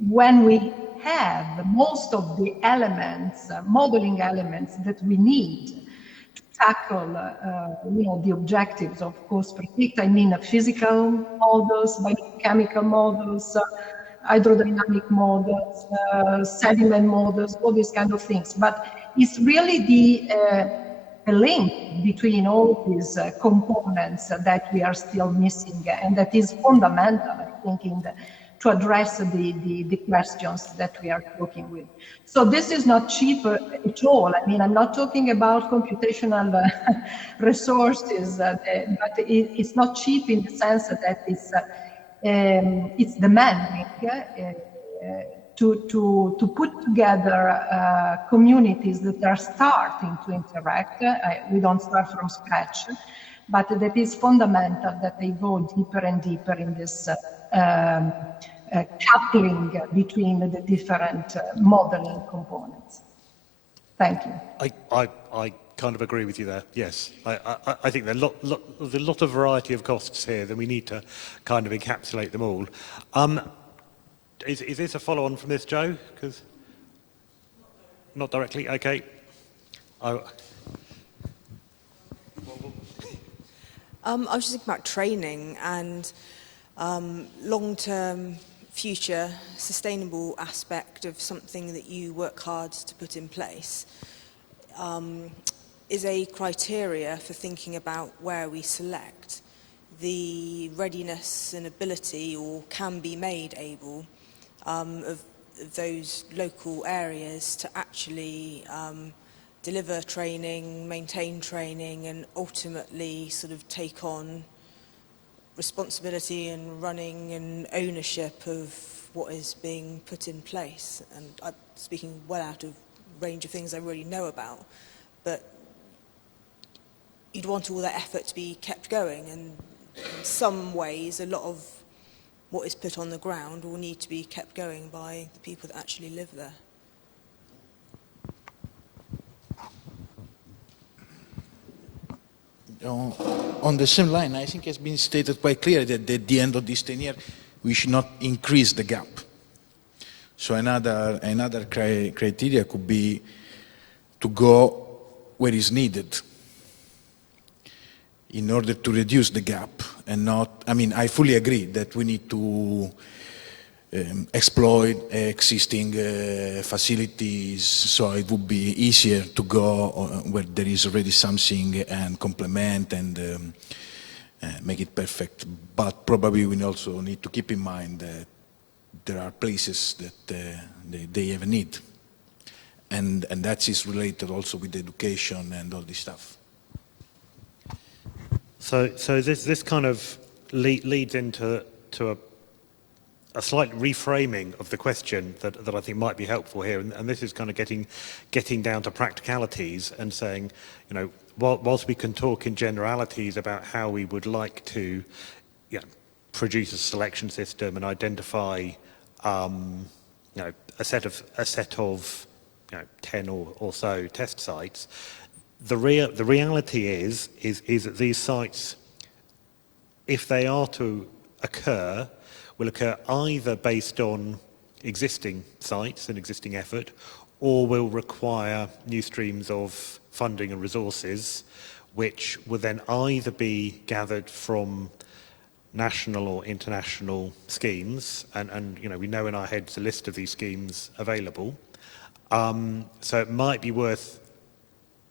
when we have most of the elements, modeling elements that we need to tackle, the objectives of CoastPredict. I mean, physical models, biochemical models, hydrodynamic models, sediment models, all these kind of things. But it's really the link between all these components that we are still missing, and that is fundamental, I think, to address the questions that we are talking with. So this is not cheap at all. I mean, I'm not talking about computational resources, but it's not cheap in the sense that it's demanding to put together communities that are starting to interact. We don't start from scratch, but that is fundamental that they go deeper and deeper in this coupling between the different modeling components. Thank you. I kind of agree with you there. Yes, I think there's a lot of variety of costs here. Then we need to kind of encapsulate them all. Is this a follow-on from this, Joe? Because not directly. Okay. I was just thinking about training and long-term, future, sustainable aspect of something that you work hard to put in place. Is a criteria for thinking about where we select the readiness and ability, or can be made able, of those local areas to actually deliver training, maintain training, and ultimately sort of take on responsibility and running and ownership of what is being put in place. And I'm speaking well out of range of things I already know about, but you'd want all that effort to be kept going, and in some ways a lot of what is put on the ground will need to be kept going by the people that actually live there. On the same line, I think it's been stated quite clearly that at the end of this 10 years, we should not increase the gap. So another criteria could be to go where is needed in order to reduce the gap, and not, I mean, I fully agree that we need to exploit existing facilities, so it would be easier to go where there is already something and complement and make it perfect. But probably we also need to keep in mind that there are places that they have a need, and that is related also with education and all this stuff. So this kind of leads into a slight reframing of the question that I think might be helpful here, and this is kind of getting down to practicalities and saying, you know, whilst we can talk in generalities about how we would like to, you know, produce a selection system and identify, you know, a set of you know, 10 or so test sites. The reality is that these sites, if they are to occur, will occur either based on existing sites and existing effort, or will require new streams of funding and resources, which will then either be gathered from national or international schemes, and you know, we know in our heads a list of these schemes available. So it might be worth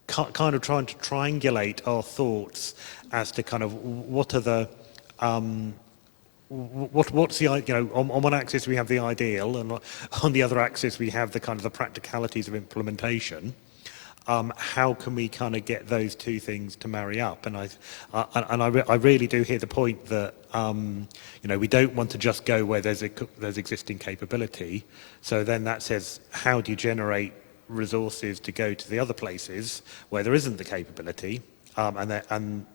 kind of trying to triangulate our thoughts as to kind of what are the what's the, you know, on one axis we have the ideal, and on the other axis we have the kind of the practicalities of implementation, how can we kind of get those two things to marry up? And I really do hear the point that you know, we don't want to just go where there's existing capability. So then that says, how do you generate resources to go to the other places where there isn't the capability? And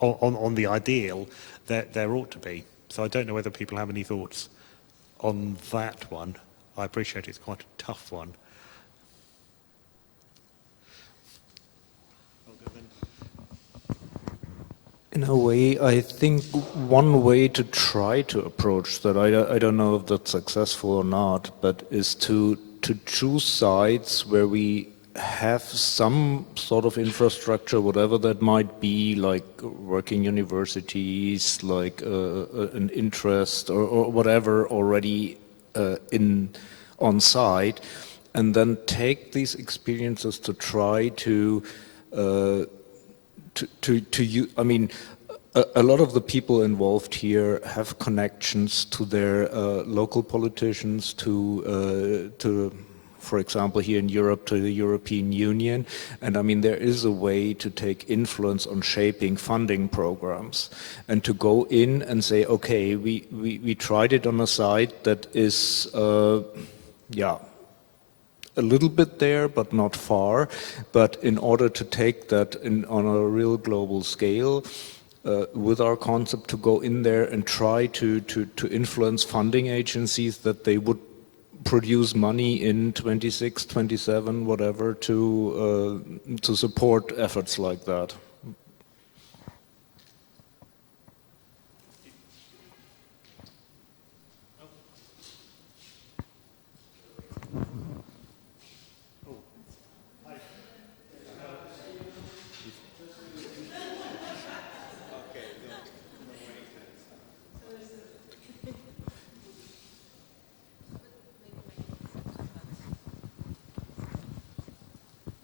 on the ideal, there ought to be. So I don't know whether people have any thoughts on that one. I appreciate it's quite a tough one. In a way, I think one way to try to approach that, I don't know if that's successful or not, but is to choose sites where we have some sort of infrastructure, whatever that might be, like working universities, like an interest or whatever already on site, and then take these experiences to try to I mean, a lot of the people involved here have connections to their local politicians, to, for example, here in Europe, to the European Union. And I mean, there is a way to take influence on shaping funding programs and to go in and say, okay, we tried it on a site that is, yeah, a little bit there, but not far. But in order to take that on a real global scale, with our concept, to go in there and try to influence funding agencies that they would produce money in 26, 27, whatever, to support efforts like that.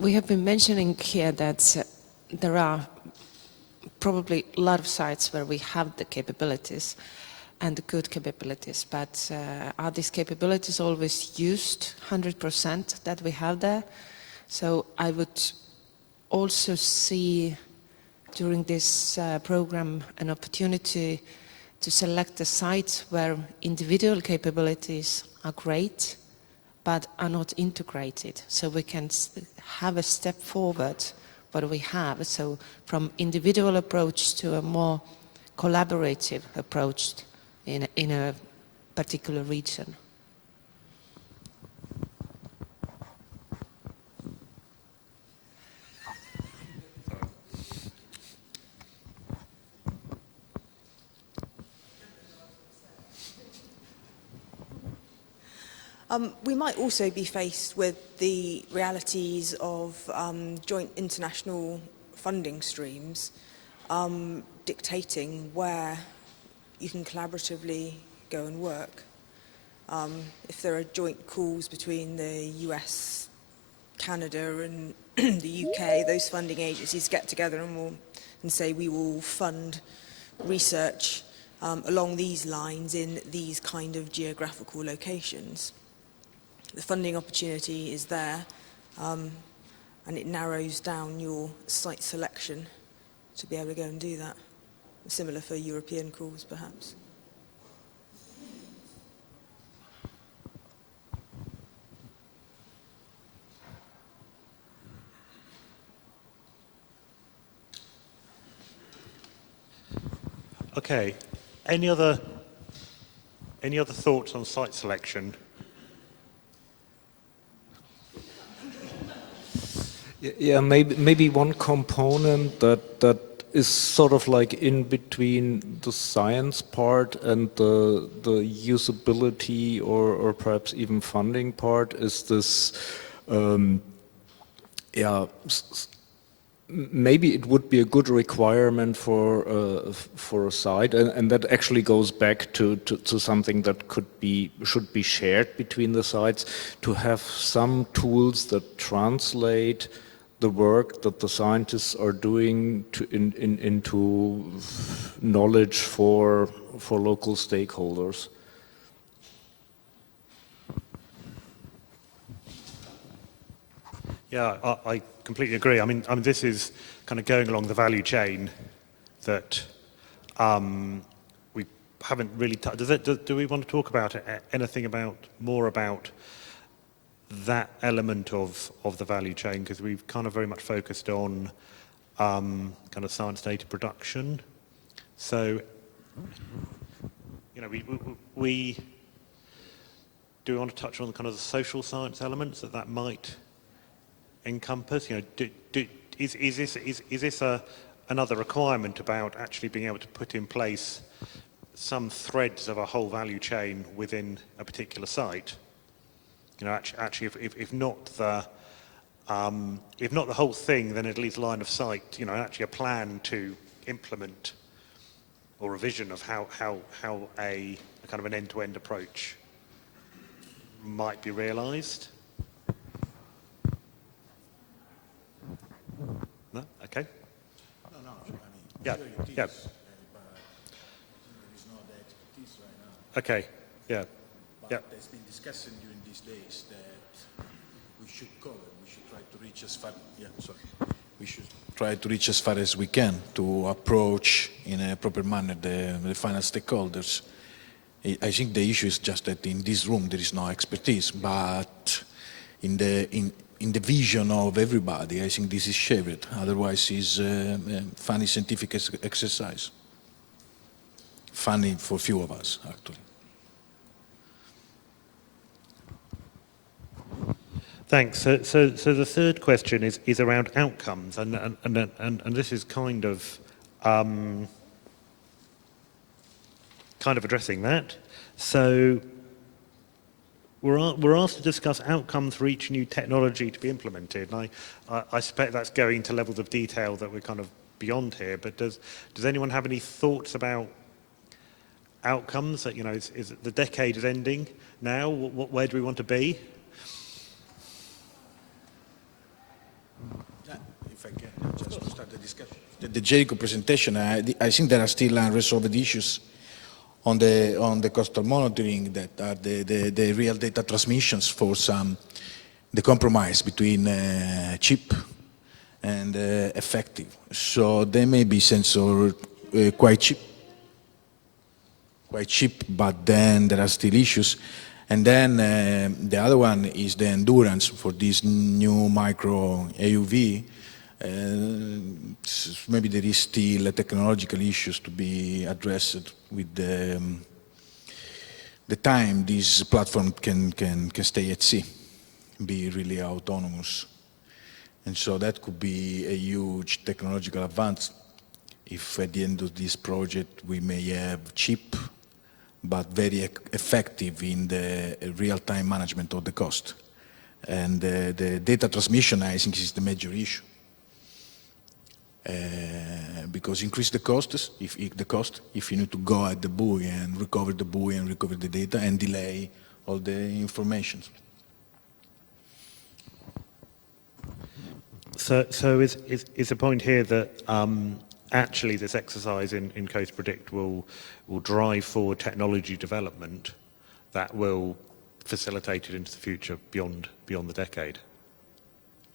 We have been mentioning here that there are probably a lot of sites where we have the capabilities and the good capabilities, but are these capabilities always used 100% that we have there? So I would also see during this program an opportunity to select a site where individual capabilities are great, but are not integrated. So we can have a step forward what we have. So from individual approach to a more collaborative approach in a particular region. We might also be faced with the realities of joint international funding streams dictating where you can collaboratively go and work. If there are joint calls between the US, Canada and the UK, those funding agencies get together and say we will fund research along these lines in these kind of geographical locations. The funding opportunity is there, and it narrows down your site selection to be able to go and do that. Similar for European calls, perhaps. Okay. Any other thoughts on site selection? Yeah, maybe one component that is sort of like in between the science part and the usability or perhaps even funding part is this, yeah, maybe it would be a good requirement for a site, and that actually goes back to something that should be shared between the sites, to have some tools that translate the work that the scientists are doing into knowledge for local stakeholders. Yeah, I completely agree. I mean, this is kind of going along the value chain that we haven't really touched. Do we want to talk about anything more about that element of the value chain? Because we've kind of very much focused on kind of science data production. So, you know, we do we want to touch on kind of the social science elements that might encompass? You know, is this another requirement about actually being able to put in place some threads of a whole value chain within a particular site? You know, actually, if not the whole thing, then at least line of sight. You know, actually a plan to implement or a vision of how a kind of an end-to-end approach might be realised. No? Okay. No, I mean, yeah, it is, yeah. But there is no expertise right now. Okay, yeah. But yeah. there's been discussion during these days that we should cover, we should try to reach as far, we should try to reach as far as we can to approach in a proper manner the final stakeholders. I think the issue is just that in this room there is no expertise, but in the vision of everybody, I think this is shared. Otherwise, it's a funny scientific exercise. Funny for few of us, actually. Thanks. So the third question is around outcomes, and this is kind of addressing that. So we're asked to discuss outcomes for each new technology to be implemented, and I suspect that's going to levels of detail that we're kind of beyond here. But does anyone have any thoughts about outcomes? That, you know, is the decade is ending now? Where do we want to be? If I can, just to start the discussion. The Jericho presentation, I think there are still unresolved issues on the coastal monitoring that are the real data transmissions for the compromise between cheap and effective. So they may be sensor quite cheap, but then there are still issues. And then the other one is the endurance for this new micro AUV. Maybe there is still technological issues to be addressed with the time this platform can stay at sea, be really autonomous. And so that could be a huge technological advance if at the end of this project we may have cheap but very effective in the real-time management of the cost. And the data transmission, I think, is the major issue. Because increase the costs, if you need to go at the buoy and recover the data and delay all the information. So is the point here that actually this exercise in CoastPredict will drive forward technology development that will facilitate it into the future beyond the decade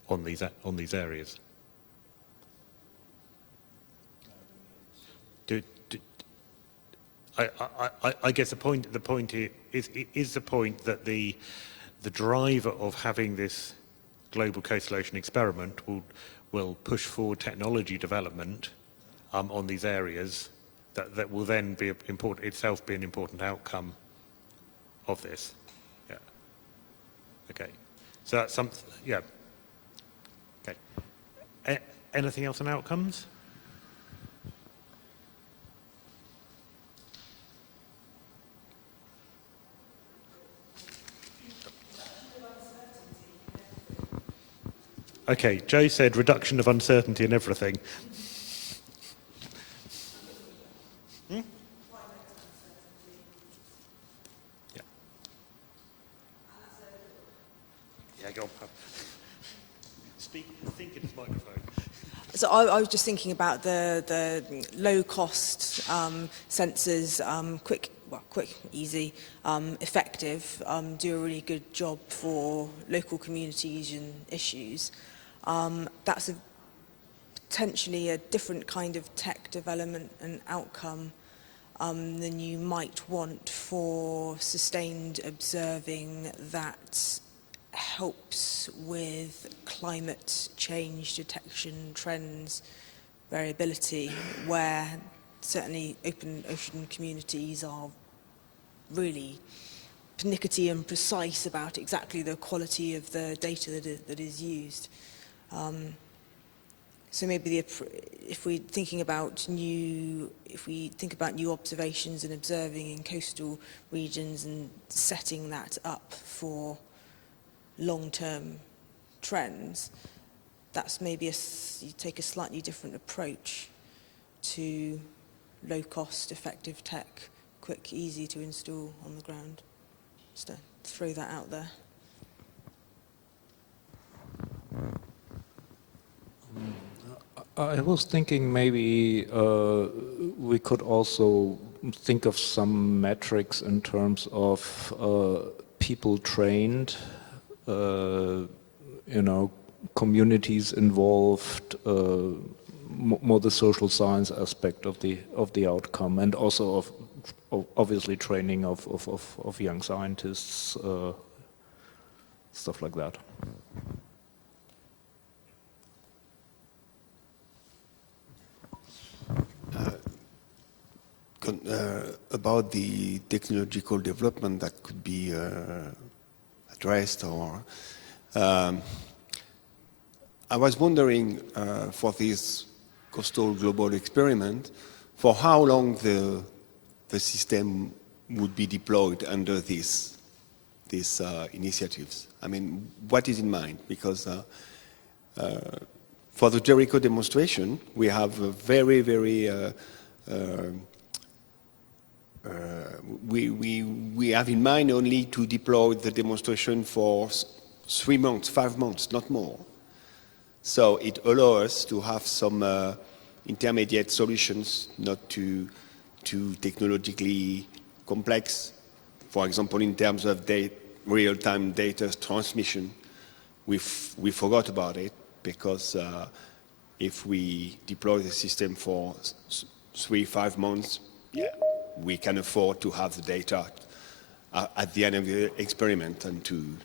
on these areas? I guess the point is the point that the driver of having this global coastal ocean experiment will push forward technology development on these areas that will then be itself be an important outcome of this. Yeah. Okay. So that's something. Yeah. Okay. Anything else on outcomes? Okay, Joe said reduction of uncertainty in everything. Hmm? Yeah. Yeah, go on. Think in this microphone. So I was just thinking about the low-cost sensors, quick, easy, effective, do a really good job for local communities and issues. that's potentially a different kind of tech development and outcome than you might want for sustained observing that helps with climate change detection, trends, variability, where certainly open ocean communities are really pernickety and precise about exactly the quality of the data that is used. So maybe if we think about new observations and observing in coastal regions and setting that up for long-term trends, that's maybe you take a slightly different approach to low-cost, effective tech, quick, easy to install on the ground. Just to throw that out there. I was thinking maybe we could also think of some metrics in terms of people trained, communities involved, more the social science aspect of the outcome, and also of obviously training of young scientists, stuff like that. About the technological development that could be addressed, or I was wondering for this coastal global experiment, for how long the system would be deployed under these initiatives. I mean, what is in mind? Because for the Jericho demonstration, we have a very we have in mind only to deploy the demonstration for 3 months, 5 months, not more. So it allows us to have some intermediate solutions, not too technologically complex. For example, in terms of real-time data transmission, we forgot about it because if we deploy the system for 3-5 months, yeah, we can afford to have the data at the end of the experiment and to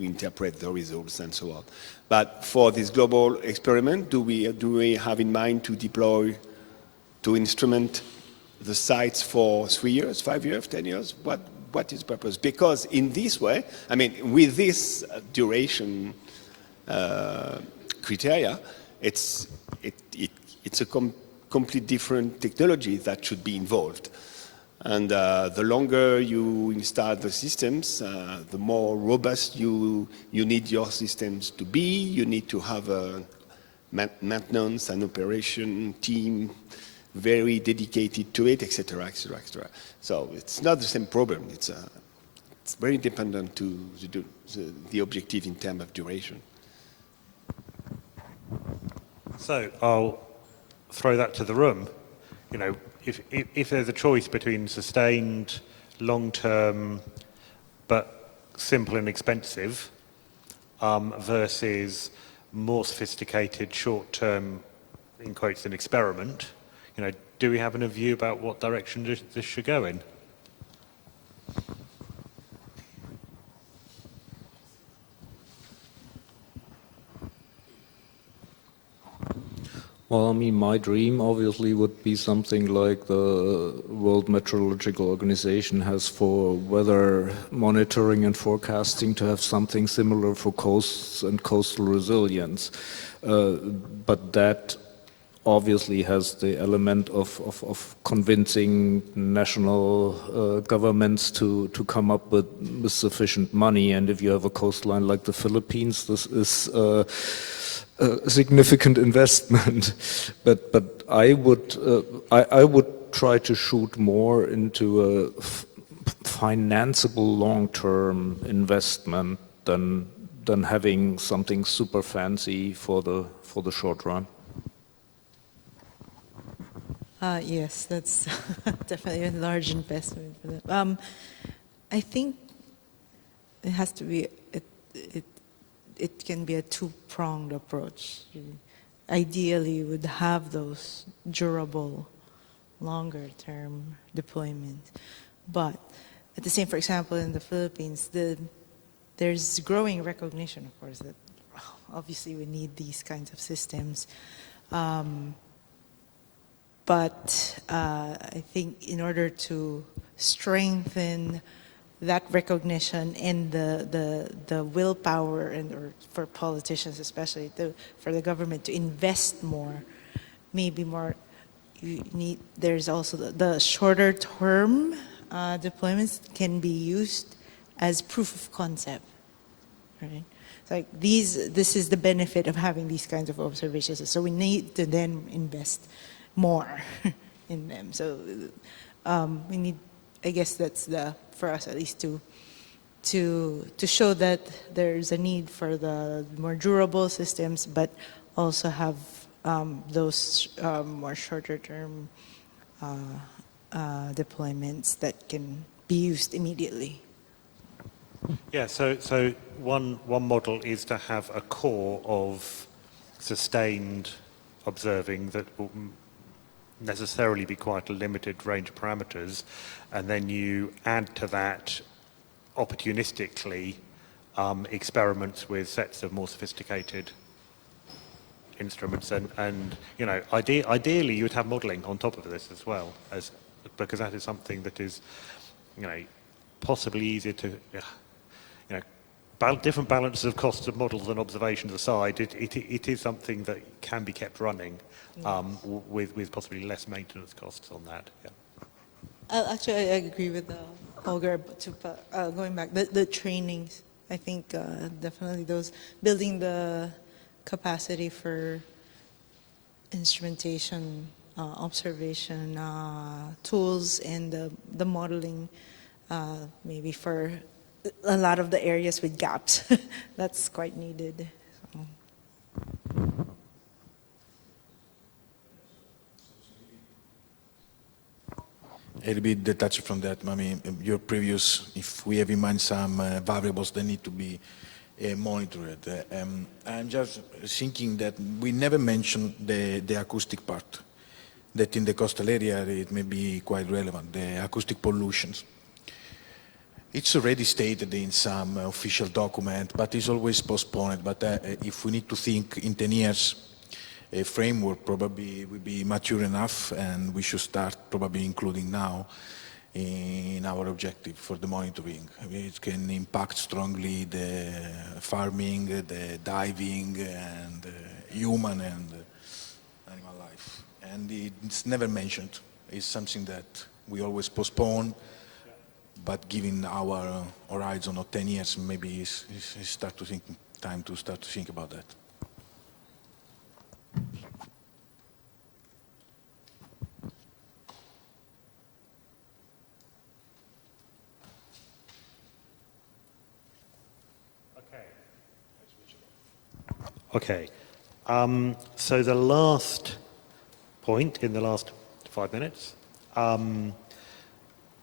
interpret the results and so on. But for this global experiment, do we have in mind to deploy, to instrument the sites for 3 years, 5 years, 10 years? What is the purpose? Because in this way, I mean, with this duration criteria, it's a complete different technology that should be involved. And the longer you install the systems, the more robust you need your systems to be. You need to have a maintenance and operation team very dedicated to it, etc., etc., etc. So it's not the same problem. It's very dependent to the objective in terms of duration. So I'll throw that to the room. You know, if there's a choice between sustained, long-term, but simple and expensive, versus more sophisticated, short-term, in quotes, an experiment, you know, do we have a view about what direction this should go in? Well, I mean, my dream obviously would be something like the World Meteorological Organization has for weather monitoring and forecasting, to have something similar for coasts and coastal resilience. But that obviously has the element of convincing national governments to come up with sufficient money. And if you have a coastline like the Philippines, this is a significant investment, but I would try to shoot more into a financeable long-term investment than having something super fancy for the short run. Yes, that's definitely a large investment for them. I think it has to be it can be a two-pronged approach. Ideally, you would have those durable, longer-term deployments. But at the same, for example, in the Philippines, there's growing recognition, of course, that obviously we need these kinds of systems. But I think in order to strengthen that recognition and the willpower, or for politicians especially, for the government to invest more, maybe more, there's also the shorter term deployments can be used as proof of concept, right? It's like this is the benefit of having these kinds of observations. So we need to then invest more in them. So we need, I guess that's for us at least to show that there's a need for the more durable systems, but also have those more shorter term deployments that can be used immediately. Yeah, so one model is to have a core of sustained observing that will necessarily be quite a limited range of parameters, and then you add to that opportunistically experiments with sets of more sophisticated instruments, and you know, ideally you would have modelling on top of this as well, because that is something that is, you know, possibly easier to, you know, different balances of costs of models and observations aside, it is something that can be kept running with possibly less maintenance costs on that. Yeah. Actually, I agree with Holger, but going back, the trainings, I think definitely those, building the capacity for instrumentation, observation tools, and the modeling, maybe for a lot of the areas with gaps. That's quite needed. So. A little bit detached from that, I mean, your previous, if we have in mind some variables that need to be monitored. I'm just thinking that we never mentioned the acoustic part, that in the coastal area it may be quite relevant, the acoustic pollutions. It's already stated in some official document, but it's always postponed. But if we need to think in 10 years, a framework probably will be mature enough, and we should start probably including now in our objective for the monitoring. It can impact strongly the farming, the diving, and human and animal life. And it's never mentioned. It's something that we always postpone, but given our horizon of 10 years, maybe it's time to start to think about that. Okay. So the last point in the last 5 minutes,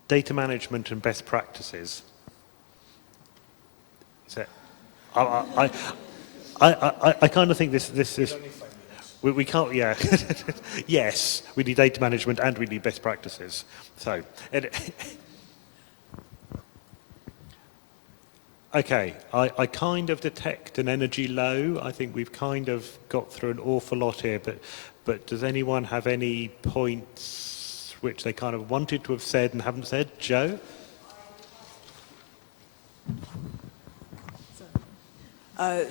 data management and best practices. So I kind of think this is. We can't, yeah. Yes, we need data management and we need best practices. So, okay, I kind of detect an energy low. I think we've kind of got through an awful lot here, but does anyone have any points which they kind of wanted to have said and haven't said? Joe?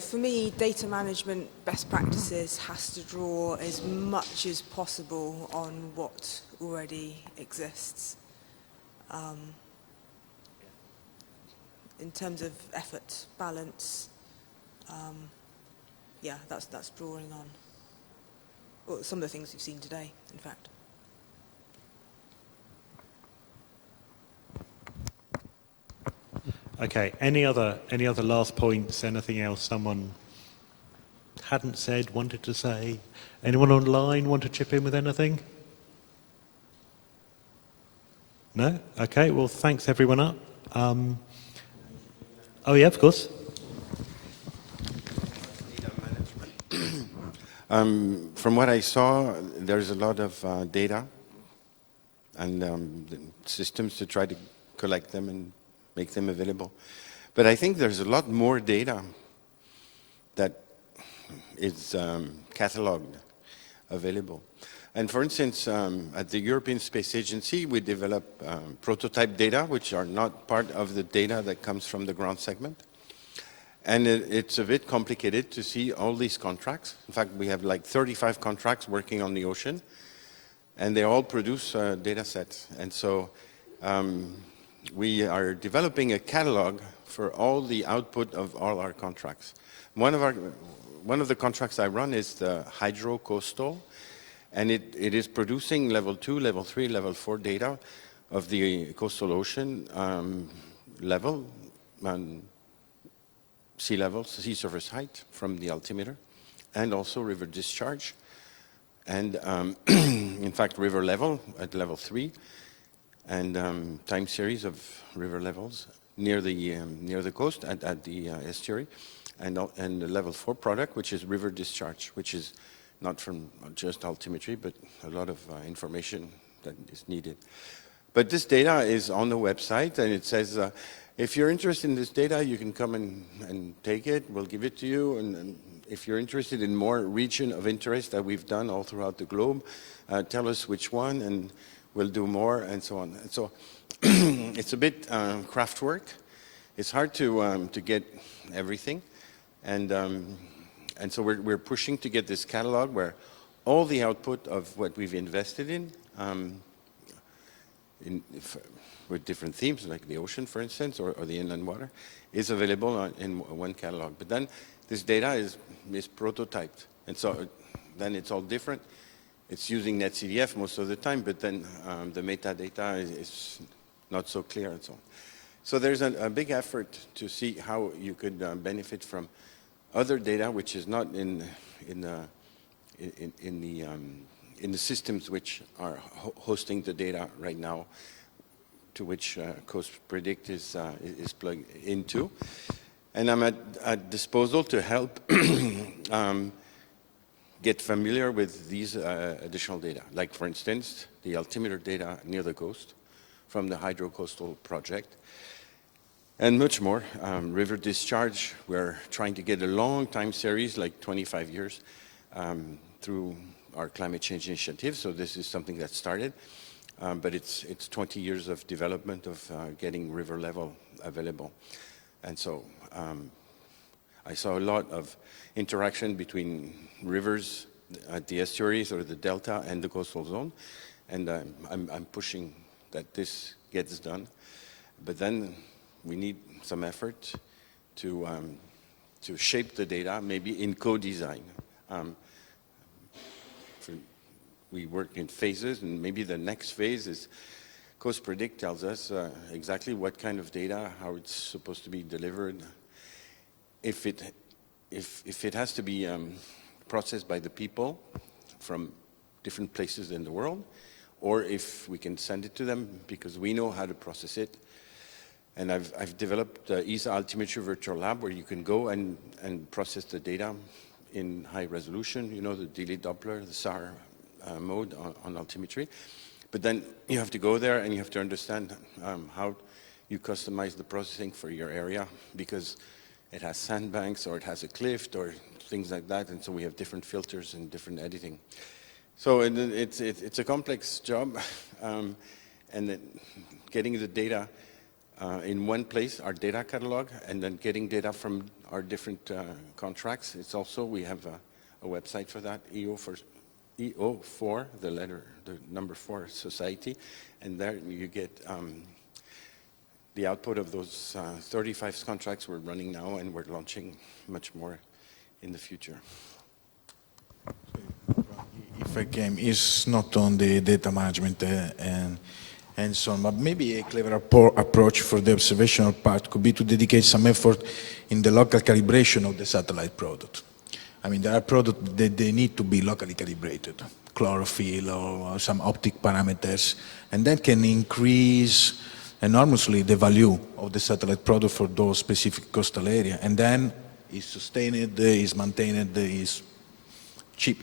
For me, data management best practices has to draw as much as possible on what already exists. In terms of effort, balance, yeah, that's drawing on well, some of the things we've seen today, in fact. Okay, any other last points, anything else someone hadn't said, wanted to say? Anyone online want to chip in with anything? No? Okay, well, thanks everyone up. Oh yeah, of course. From what I saw, there's a lot of data and systems to try to collect them and make them available. But I think there's a lot more data that is cataloged, available. And for instance, at the European Space Agency, we develop prototype data, which are not part of the data that comes from the ground segment. And it's a bit complicated to see all these contracts. In fact, we have like 35 contracts working on the ocean, and they all produce data sets. And so we are developing a catalog for all the output of all our contracts. One of the contracts I run is the hydro coastal, and it is producing level 2, level 3, level 4 data of the coastal ocean level, sea level, sea surface height from the altimeter, and also river discharge, and in fact river level at level 3, and time series of river levels near the coast at the estuary, and the level 4 product, which is river discharge, which is not from just altimetry, but a lot of information that is needed. But this data is on the website, and it says, if you're interested in this data, you can come and take it. We'll give it to you. And if you're interested in more region of interest that we've done all throughout the globe, tell us which one, and we'll do more, and so on. And so it's a bit craft work. It's hard to get everything. And so we're pushing to get this catalog where all the output of what we've invested in with different themes, like the ocean, for instance, or the inland water, is available in one catalog. But then this data is prototyped. And so then it's all different. It's using NetCDF most of the time, but then the metadata is not so clear and so on. So there's a big effort to see how you could benefit from other data, which is not in the systems which are hosting the data right now, to which CoastPredict is plugged into. And I'm at disposal to help get familiar with these additional data. Like, for instance, the altimeter data near the coast from the hydrocoastal project, and much more. River discharge, we're trying to get a long time series, like 25 years, through our climate change initiative. So this is something that started. But it's 20 years of development of getting river level available. And so I saw a lot of interaction between rivers at the estuaries or the delta and the coastal zone. And I'm pushing that this gets done. But then we need some effort to shape the data, maybe in co-design. We work in phases, and maybe the next phase is CoastPredict tells us exactly what kind of data, how it's supposed to be delivered. If it has to be processed by the people from different places in the world, or if we can send it to them because we know how to process it. And I've developed the ESA Altimetry Virtual Lab where you can go and process the data in high resolution, you know, the daily Doppler, the SAR mode on altimetry. But then you have to go there and you have to understand how you customize the processing for your area, because it has sandbanks or it has a cliff or things like that, and so we have different filters and different editing. So it's a complex job, and then getting the data in one place, our data catalog, and then getting data from our different contracts. It's also, we have a website for that, EO4, the number 4 society, and there you get the output of those 35 contracts we're running now, and we're launching much more in the future. If I can, it's not on the data management and so on, but maybe a clever approach for the observational part could be to dedicate some effort in the local calibration of the satellite product. I mean, there are products that they need to be locally calibrated, chlorophyll or some optic parameters, and that can increase enormously the value of the satellite product for those specific coastal area. And then is sustained, is maintained, is cheap,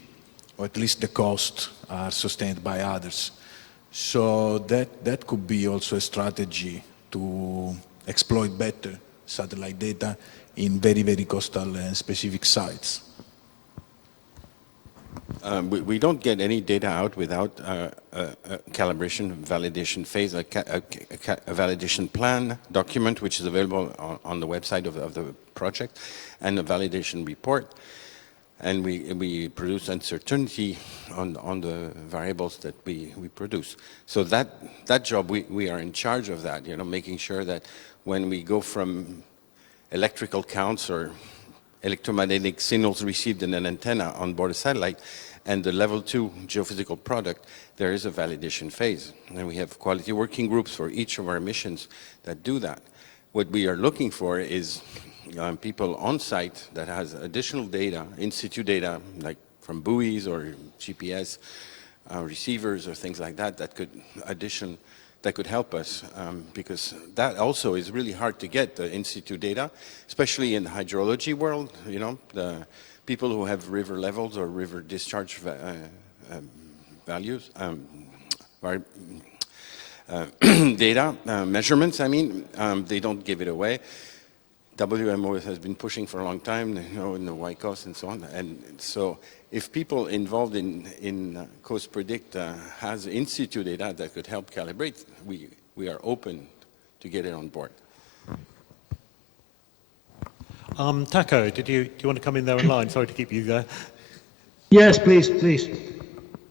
or at least the costs are sustained by others. So that could be also a strategy to exploit better satellite data in very, very coastal and specific sites. We don't get any data out without a calibration validation phase, a validation plan document, which is available on the website of the project, and a validation report. And we produce uncertainty on the variables that we produce. So that job, we are in charge of that, making sure that when we go from electrical counts or electromagnetic signals received in an antenna on board a satellite and the level 2 geophysical product, there is a validation phase. And we have quality working groups for each of our missions that do that. What we are looking for is people on site that has additional data, in situ data, like from buoys or GPS receivers or things like that, that could help us, because that also is really hard to get, the in situ data, especially in the hydrology world. The people who have river levels or river discharge values, data, measurements, they don't give it away. WMO has been pushing for a long time, in the WICOS and so on. And so if people involved in CoastPredict has in situ data that could help calibrate, we are open to get it on board. Taco, do you want to come in there online? Sorry to keep you there. Yes, please.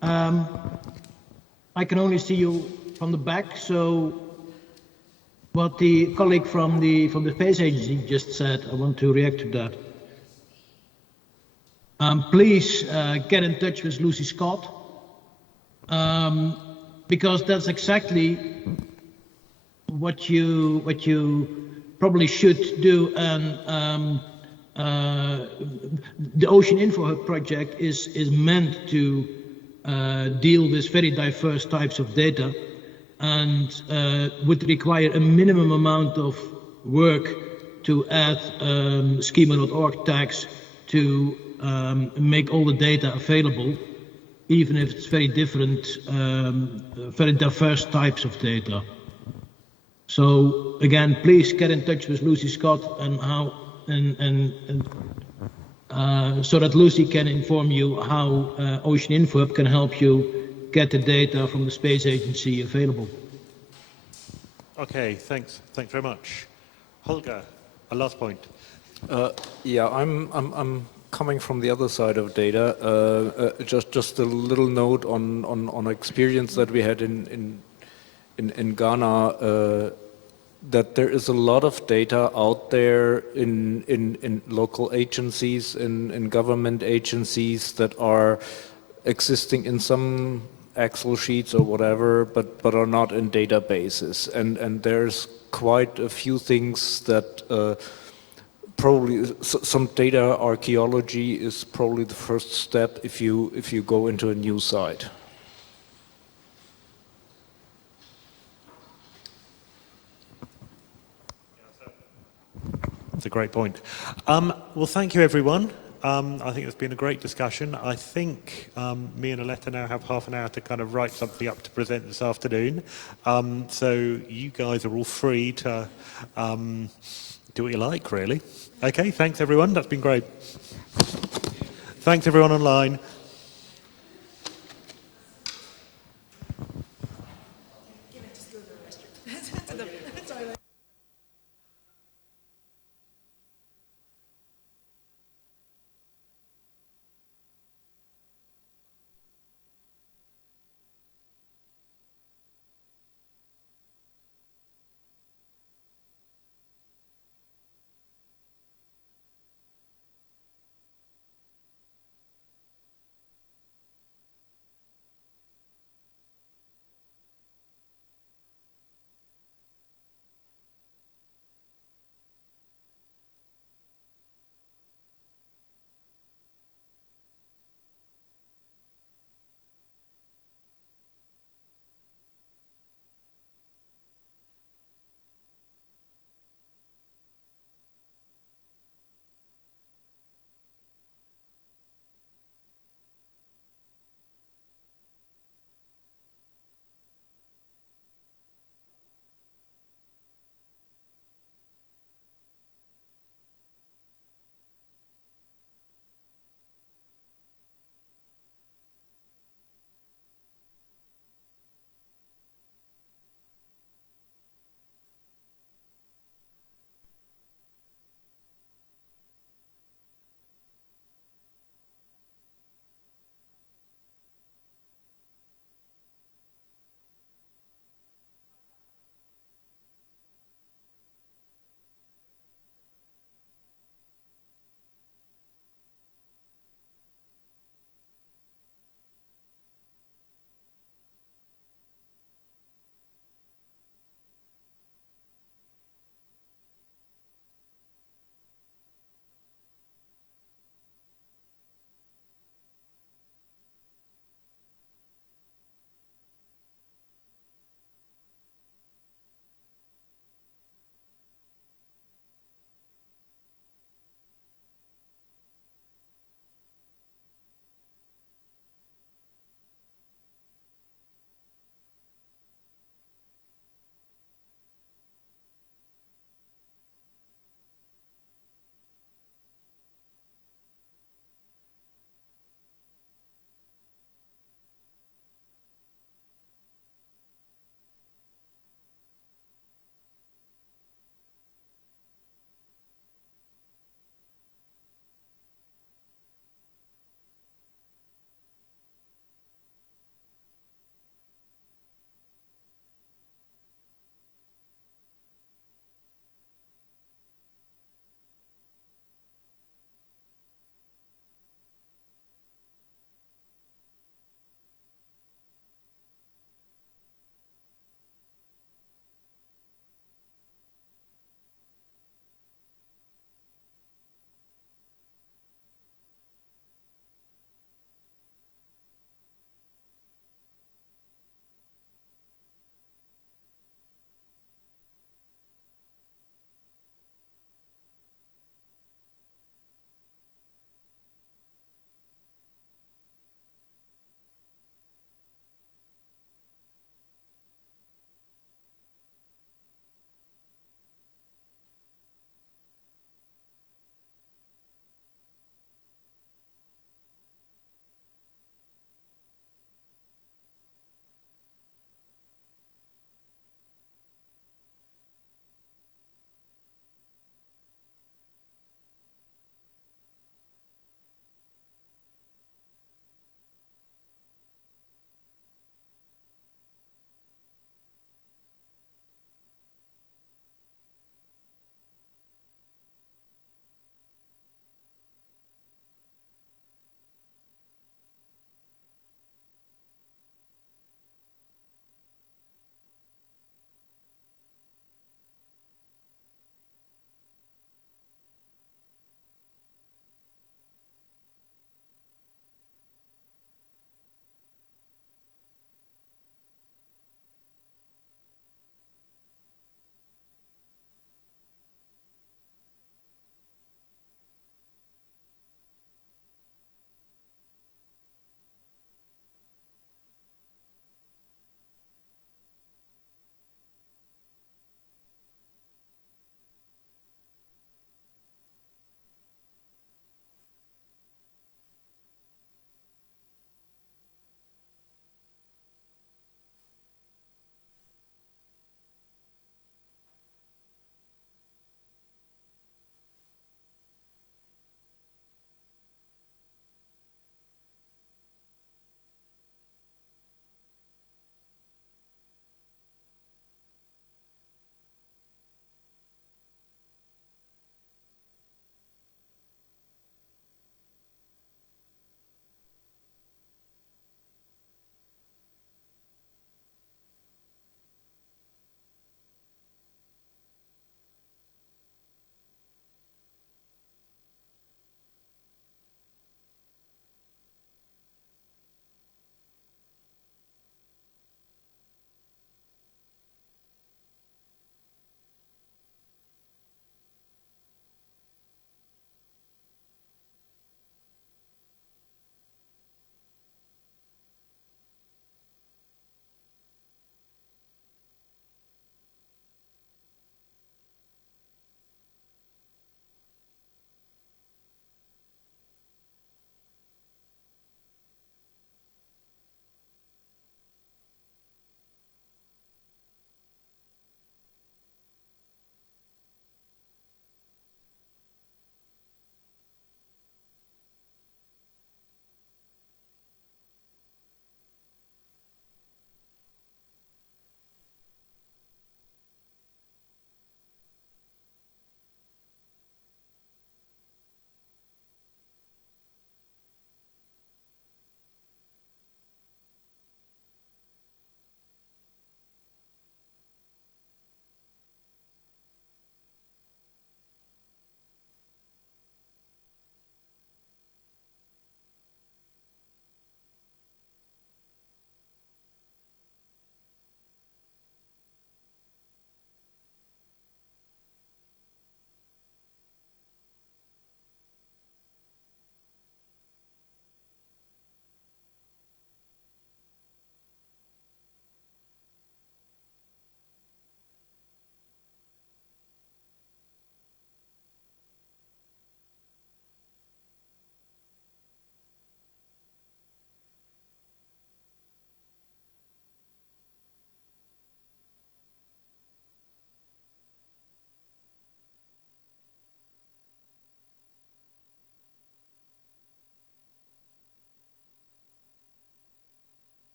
I can only see you from the back, so what the colleague from the space agency just said, I want to react to that. Please get in touch with Lucy Scott, because that's exactly what you probably should do. And the Ocean Info Hub project is meant to deal with very diverse types of data, and would require a minimum amount of work to add schema.org tags to make all the data available, even if it's very different, very diverse types of data. So again, please get in touch with Lucy Scott and so that Lucy can inform you how Ocean Info Hub can help you get the data from the space agency available. Okay, thanks very much. Holger, a last point. Yeah, I'm coming from the other side of data. Just a little note on experience that we had in Ghana. That there is a lot of data out there in local agencies, in government agencies that are existing in some Excel sheets or whatever, but are not in databases. And there's quite a few things that probably some data archaeology is probably the first step if you go into a new site. That's a great point. Well, thank you, everyone. I think it's been a great discussion. I think me and Aletta now have half an hour to kind of write something up to present this afternoon. So you guys are all free to do what you like, really. Okay, thanks, everyone. That's been great. Thanks, everyone online.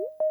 you.